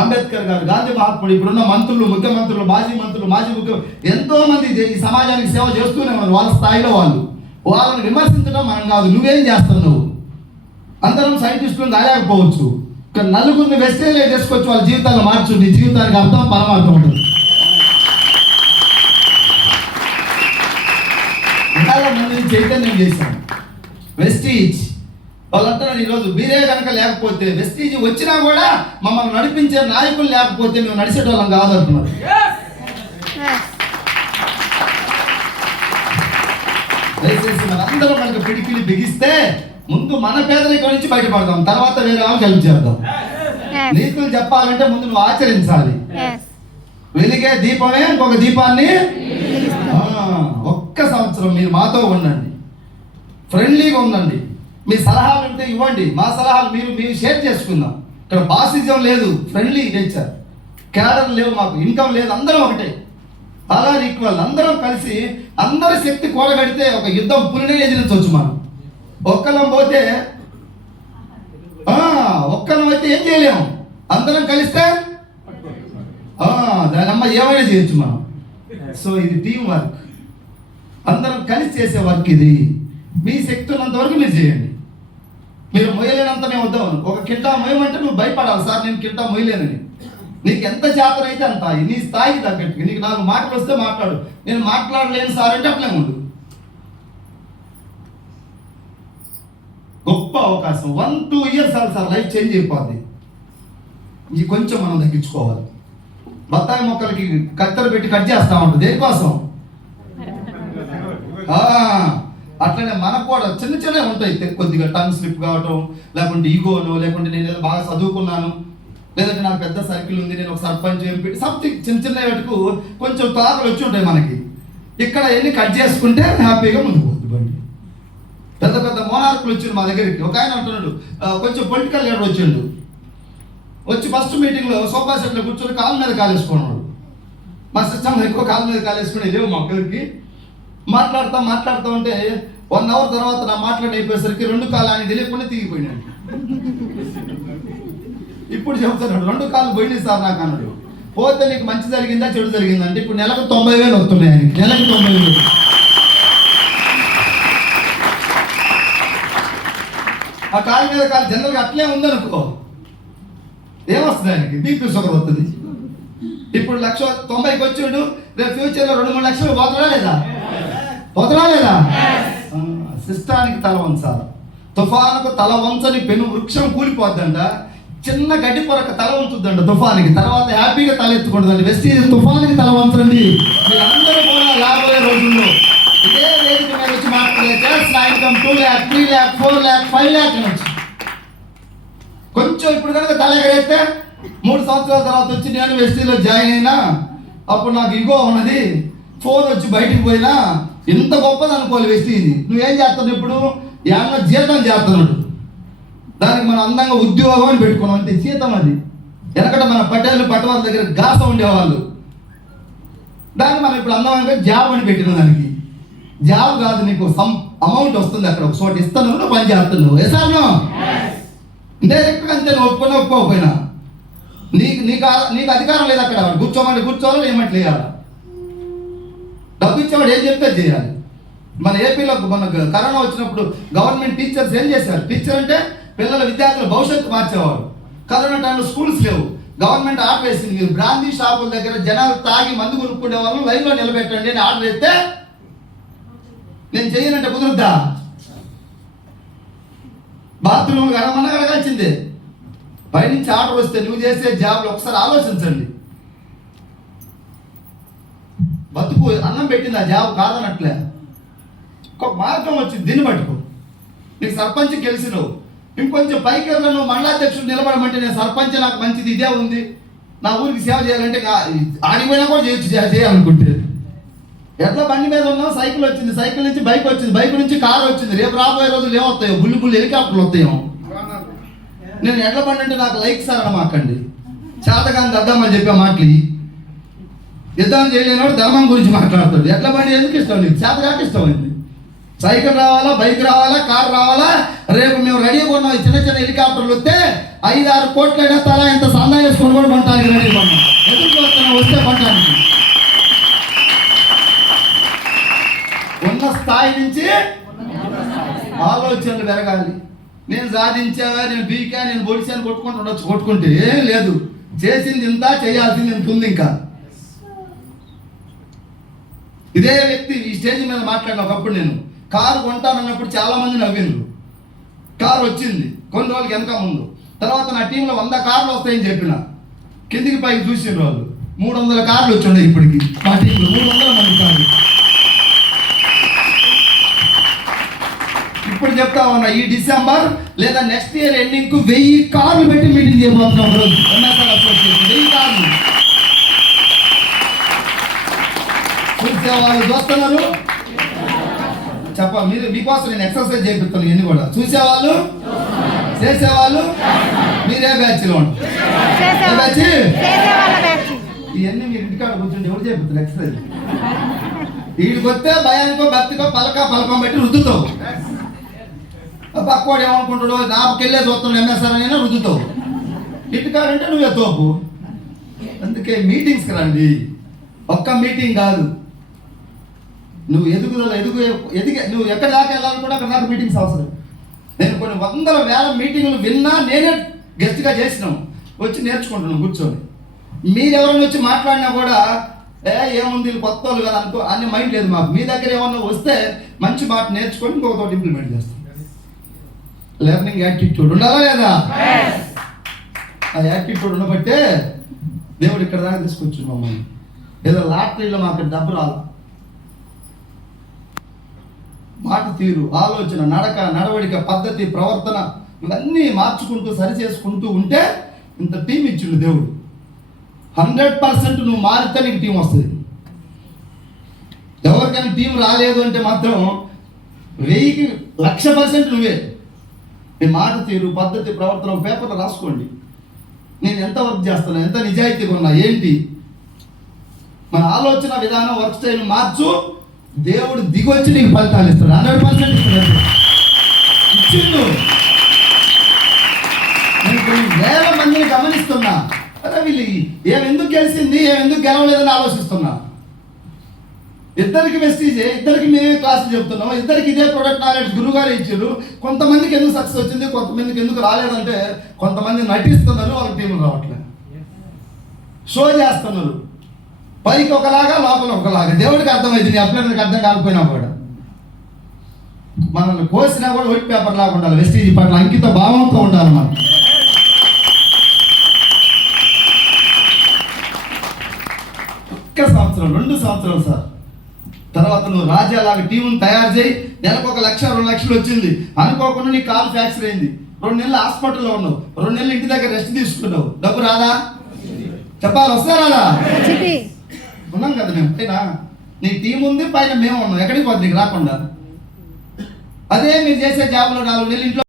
అంబేద్కర్ గారు, గాంధీ మహాత్ముడు, ఇప్పుడున్న మంత్రులు, ముఖ్యమంత్రులు, మాజీ ముఖ్యమంత్రులు ఎంతో మంది ఈ సమాజానికి సేవ చేస్తూనే ఉన్నారు. వాళ్ళ స్థాయిలో వాళ్ళని విమర్శించడం మనం కాదు. నువ్వేం చేస్తున్నావు? అందరం సైంటిస్టులను కాలేకపోవచ్చు, ఇక్కడ నలుగురిని వెస్టేజ్లో తీసుకొచ్చి వాళ్ళ జీవితాలను మార్చు. నీ జీవితానికి అర్థం, పరమార్థం ఉంటుంది. చాలా మందిని చైతన్యం చేశాను. వెస్టీజ్ వాళ్ళు అంటున్నారు, ఈరోజు మీరే కనుక లేకపోతే, వెస్టీజ్ వచ్చినా కూడా మమ్మల్ని నడిపించే నాయకులు లేకపోతే మేము నడిచేటోళ్ళం కాదంటున్నారు. దయచేసి మనందరం మనకు పిడికిలి బిగిస్తే ముందు మన పేదరికం నుంచి బయటపడదాం, తర్వాత వేరే వాళ్ళకి హెల్ప్ చేద్దాం. నీతులు చెప్పాలంటే ముందు నువ్వు ఆచరించాలి. వెలిగే దీపమే ఇంకొక దీపాన్ని. ఒక్క సంవత్సరం మీరు మాతో ఉండండి, ఫ్రెండ్లీగా ఉండండి. మీ సలహాలు ఉంటే ఇవ్వండి, మా సలహాలు మీరు షేర్ చేసుకుందాం. ఇక్కడ బాసిజం లేదు, ఫ్రెండ్లీ నేచర్, క్యాడర్ లేవు, మాకు ఇన్కమ్ లేదు, అందరం ఒకటే, అలా ఈక్వల్. అందరం కలిసి అందరి శక్తి కూడగడితే ఒక యుద్ధం పులినే ఎదిరించవచ్చు. మనం ఒక్కలం పోతే ఒక్కలం అయితే ఏం చేయలేము, అందరం కలిస్తే దాని అమ్మ ఏమైనా చేయొచ్చు మనం. సో ఇది టీం వర్క్, అందరం కలిసి చేసే వర్క్ ఇది. మీ శక్తి ఉన్నంత వరకు మీరు చేయండి. మీరు మొయ్యలేనంత మేము వద్దాం. ఒక కింటా మొయ్యమంటే నువ్వు భయపడాలి, సార్ నేను కింటా మొయ్యలేనని. నీకు ఎంత చేతన అయితే అంత, నీ స్థాయికి తగ్గట్టు. నీకు 4 మాటలు వస్తే మాట్లాడు, నేను మాట్లాడలేను సార్ అంటే అట్లే ఉండు. గొప్ప అవకాశం, 1-2 ఇయర్స్ సార్ లైఫ్ చేంజ్ అయిపోద్ది. ఇది కొంచెం మనం తగ్గించుకోవాలి. బత్తాయి మొక్కలకి కత్తెర పెట్టి కట్ చేస్తా ఉంటుంది, దేనికోసం? అట్లనే మనకు కూడా చిన్న చిన్నవి ఉంటాయి, కొద్దిగా టంగ్ స్లిప్ కావటం, లేకుంటే ఈగోను, లేకుంటే నేను బాగా చదువుకున్నాను, లేదంటే నాకు పెద్ద సర్కిల్ ఉంది, నేను ఒక సర్పంచ్ ఎంపీ, సంథింగ్ చిన్న చిన్న వాటికు కొంచెం తాకలు వచ్చి ఉంటాయి మనకి. ఇక్కడ ఎన్ని కట్ చేసుకుంటే హ్యాపీగా ముందుకు పోతుంది బండి. పెద్ద పెద్ద మోనార్కులు వచ్చిండు మా దగ్గరికి. ఒక ఆయన అంటున్నాడు, కొంచెం పొలిటికల్ లీడర్ వచ్చిండు, వచ్చి ఫస్ట్ మీటింగ్లో సోఫా సెట్లో కూర్చొని కాళ్ళ మీద కాలేసుకున్నాడు. మా సిస్టంలో ఎక్కువ కాళ్ళ మీద కాలేసుకుని లేవు మా ఒక్కరికి. మాట్లాడుతూ ఉంటే 1 అవర్ తర్వాత నా మాట్లాడి అయిపోయేసరికి 2 కాళ్ళు అని తెలియకుండా తిరిగిపోయినాడు. ఇప్పుడు చెప్తాడు, 2 కాళ్ళు పోయినాయి సార్ నాకు అన్నాడు. పోతే నీకు మంచి జరిగిందా చెడు జరిగిందా అంటే ఇప్పుడు నెలకు 90,000 వస్తున్నాయి ఆయనకి, నెలకు 90,000. ఆ కాలు మీద కాలు జనరల్గా అట్లే ఉందనుకో, ఏమొస్తుంది ఆయనకి? బీపీ షుగర్ వస్తుంది. ఇప్పుడు 1,90,000కి వచ్చాడు, రేపు ఫ్యూచర్లో 2-3 లక్షలు పోతడా లేదా? సిస్టానికి తల వంచాలి. తుఫానుకు తల వంచని పెను వృక్షం కూలిపోద్దంట, చిన్న గడ్డి పొరక తల వంచుద్దంట తుఫానికి, తర్వాత హ్యాపీగా తల ఎత్తుకుంటుందండి. వెస్టీజ్ తుఫానికి తల వంచండి. మీరందరూ కూడా రాబోయే రోజుల్లో ఇదే వేదిక మీద వచ్చి మాట్లాడితే income 2 lakh, 3 lakh, 4 lakh, 5 lakh నుంచి కొంచెం ఇప్పుడు కనుక తల ఎగరేస్తే 3 సంవత్సరాల తర్వాత వచ్చి నేను వెస్టీలో జాయిన్ అయినా, అప్పుడు నాకు ఇగో ఉన్నది, ఫోన్ వచ్చి బయటికి పోయినా, ఇంత గొప్పది అనుకోవాలి వెస్టీజ్. నువ్వేం చేస్తున్నావు? ఇప్పుడు ఏమన్నా జీతం చేస్తున్నాడు, దానికి మనం అందంగా ఉద్యోగం అని పెట్టుకున్నాం, అంతే జీతం అది. వెనకట మన పట్టవాళ్ళ దగ్గర గాస ఉండేవాళ్ళు, దాన్ని మనం ఇప్పుడు అందమైన జాబ్ అని పెట్టిన. దానికి జాబ్ కాదు, నీకు సమ్ అమౌంట్ వస్తుంది, అక్కడ ఒక చోట ఇస్తున్నావు, నువ్వు పని చేస్తున్నావు. ఎసాను డైరెక్ట్గా అంతే, నువ్వు ఒప్పుకోకపోయినా నీకు అధికారం లేదు. అక్కడ కూర్చోమని కూర్చోవాలి, ఏమంటే లేయాలి. డబ్బు ఇచ్చేవాడు ఏం చెప్తే చేయాలి. మన ఏపీలో మన కరోనా వచ్చినప్పుడు గవర్నమెంట్ టీచర్స్ ఏం చేశారు? టీచర్ అంటే పిల్లల విద్యార్థుల భవిష్యత్తు మార్చేవాడు. కరోనా టైంలో స్కూల్స్ లేవు, గవర్నమెంట్ ఆర్డర్ వేసింది, మీరు బ్రాందీ షాపుల దగ్గర జనాలు తాగి మందు కొనుక్కునే వాళ్ళని లైన్లో నిలబెట్టండి అని ఆర్డర్ వేస్తే నేను చేయనంటే కుదురుద్దా? బాత్రూమ్ అడగాల్సిందే. పైనుంచి ఆర్డర్ వస్తే నువ్వు చేసే జాబ్లు ఒకసారి ఆలోచించండి. బతుకు అన్నం పెట్టింది ఆ జాబ్ కాదనట్లే. ఒక మార్గం వచ్చింది, దీన్ని పట్టుకో. నీకు సర్పంచ్ గెలిచినవు, ఇంకొంచెం పైకి నువ్వు మండలాధ్యక్షుడు నిలబడమంటే నేను సర్పంచ్ నాకు మంచిది ఇదే ఉంది, నా ఊరికి సేవ చేయాలంటే ఆడిపోయినా కూడా చేయాలనుకుంటే. ఎట్లా బండి మీద ఉన్నావు, సైకిల్ వచ్చింది, సైకిల్ నుంచి బైక్ వచ్చింది, బైక్ నుంచి కారు వచ్చింది, రేపు రాబోయే రోజులు ఏమొస్తాయో బుల్లి హెలికాప్టర్లు వస్తాయో. నేను ఎడ్ల బండి అంటే నాకు లైక్ సార్ అనమాకండి, చేతగాని అర్థమని చెప్పే మాటలు. యుద్ధం చేయలేనివాడు ధర్మం గురించి మాట్లాడతాడు. ఎడ్ల బండి ఎందుకు ఇష్టం? నీకు చేతగాక ఇష్టమైంది. సైకిల్ రావాలా, బైక్ రావాలా, కారు రావాలా. రేపు మేము రెడీగా ఉన్నాం, చిన్న చిన్న హెలికాప్టర్లు వస్తే 5-6 కోట్లైనా తలా ఇంత సందా వేసుకొని కూడా పంటానికి రెడీగా ఉన్నాం. ఎదుర్కొస్తున్నాం వస్తే పంటానికి. ఉన్న స్థాయి నుంచి ఆలోచనలు పెరగాలి. నేను సాధించావా, నేను బీకా, నేను బొడిసాను కొట్టుకుంటూ ఉండొచ్చు. కొట్టుకుంటే ఏం లేదు, చేసింది ఇంత, చేయాల్సింది ఇంత ఉంది. ఇంకా ఇదే వ్యక్తి ఈ స్టేజ్ మీద మాట్లాడిన ఒకప్పుడు నేను కారు కొంటానన్నప్పుడు చాలా మంది నవ్విండ్రు. కారు వచ్చింది కొన్ని రోజులకి వెనక ముందు. తర్వాత నా టీంలో 100 కార్లు వస్తాయని చెప్పిన, కిందికి పైకి చూసిండ్రు వాళ్ళు. 300 కార్లు వచ్చిండే ఇప్పటికి మా టీంలో, 300 మంది కార్లు. ఇప్పుడు చెప్తా ఉన్నా, ఈ డిసెంబర్ లేదా నెక్స్ట్ ఇయర్ ఎండింగ్ కు 1000 కార్లు పెట్టి మీటింగ్ చేయబోతున్నాం. రోజు ఎన్ఎస్ఆర్ అసోసియేషన్ 1000 కార్లు చూసే వాళ్ళు చూస్తున్నారు. చెప్పాలి. మీరు మీకోసం నేను ఎక్సర్సైజ్ చేపిస్తాను. ఇవన్నీ కూడా చూసేవాళ్ళు, చేసేవాళ్ళు, మీరే బ్యాచ్లో ఉంటారు. ఇవన్నీ మీరు ఇంటికాడ కూర్చుంటే ఎవరు చేపిస్తారు ఎక్సర్సైజ్? వీడికి వస్తే భయానికో భక్తికో పలకం పెట్టి రుద్దుతావు. పక్కోడు ఏమనుకుంటాడు, నాకెళ్ళే చూస్తాను ఎంఎస్ఆర్ అయినా రుద్దుతావు. ఇంటికాడంటే నువ్వే తోపు. అందుకే మీటింగ్స్కి రండి. ఒక్క మీటింగ్ కాదు, నువ్వు ఎదిగే నువ్వు ఎక్కడ దాకా వెళ్ళాలనుకుంటే అక్కడ దాకా మీటింగ్స్ అవసరం. నేను కొన్ని వందల వేల మీటింగ్లు విన్నా, నేనే గెస్ట్గా చేసినాం, వచ్చి నేర్చుకుంటున్నాను కూర్చొని. మీరెవరైనా వచ్చి మాట్లాడినా కూడా ఏముంది కొత్త వాళ్ళు కదా అనుకో అనే మైండ్ లేదు మాకు. మీ దగ్గర ఏమన్నా వస్తే మంచి మాట నేర్చుకొని ఇంకొకటి ఇంప్లిమెంట్ చేస్తాం. లెర్నింగ్ యాటిట్యూడ్ ఉండాలా లేదా? ఆ యాటిట్యూడ్ ఉండబట్టే దేవుడు ఇక్కడ దాకా తీసుకొచ్చి మమ్మల్ని. ఏదో లాటరీలో మాకు డబ్బు రాదు. మాట తీరు, ఆలోచన, నడక, నడవడిక, పద్ధతి, ప్రవర్తన ఇవన్నీ మార్చుకుంటూ సరి చేసుకుంటూ ఉంటే ఇంత టీం ఇచ్చిండు దేవుడు. 100% నువ్వు మారితే నీకు టీం వస్తుంది. ఎవరికైనా టీం రాలేదు అంటే మాత్రం 1000కి 1,00,000% నువ్వే. నీ మాట తీరు, పద్ధతి, ప్రవర్తన పేపర్లో రాసుకోండి. నేను ఎంత వర్క్ చేస్తాను, ఎంత నిజాయితీగా ఉన్నా ఏంటి. మన ఆలోచన విధానం, వర్క్ స్టైల్ మార్చు. దేవుడు దిగొచ్చి నీకు ఫలితాలు ఇస్తాడు. 100% ఇస్తాడు. ఇచ్చిండు. నేను కొన్ని వేల మందిని గమనిస్తున్నా. అరే వీళ్ళు ఏమెందుకు గెలిచింది, ఏమెందుకు గెలవలేదని ఆలోచిస్తున్నా. ఇద్దరికి వెస్టీజే, ఇద్దరికి మేమే క్లాసులు చెప్తున్నాం, ఇద్దరికి ఇదే ప్రొడక్ట్ నాలెడ్జ్ గురువుగారు ఇచ్చారు. కొంతమందికి ఎందుకు సక్సెస్ వచ్చింది, కొంతమందికి ఎందుకు రాలేదంటే కొంతమంది నటిస్తున్నారు, వాళ్ళ టీంలు రావట్లేదు. షో చేస్తున్నారు, పైకి ఒకలాగా లోపల ఒకలాగా. దేవుడికి అర్థమైంది, అప్లైనర్కి అర్థం కాకపోయినా కూడా. మనల్ని కోసినా కూడా వైట్ పేపర్ లాగా ఉండాలి. వెస్టీజ్ పట్ల అంకిత భావంతో ఉండాలి. మనం ఒక్క సంవత్సరం 2 సంవత్సరాలు సార్ తర్వాత నువ్వు రాజ్యాలాగా టీంను తయారు చేయి. నెలకు 1 లక్ష 2 లక్షలు వచ్చింది. అనుకోకుండా నీ కాలు ఫ్రాక్చర్ అయింది. 2 నెలలు హాస్పిటల్లో ఉన్నావు, 2 నెలలు ఇంటి దగ్గర రెస్ట్ తీసుకున్నావు. డబ్బు రాదా? చెప్పాలి, వస్తా రాదా? ఉన్నాం కదా మేము. పైన నీ టీం ఉంది, పైన మేము ఉన్నాం. ఎక్కడికి పోతుంది నీకు రాకుండా? అదే మీరు చేసే జాబ్లో 4 నెలలు ఇంట్లో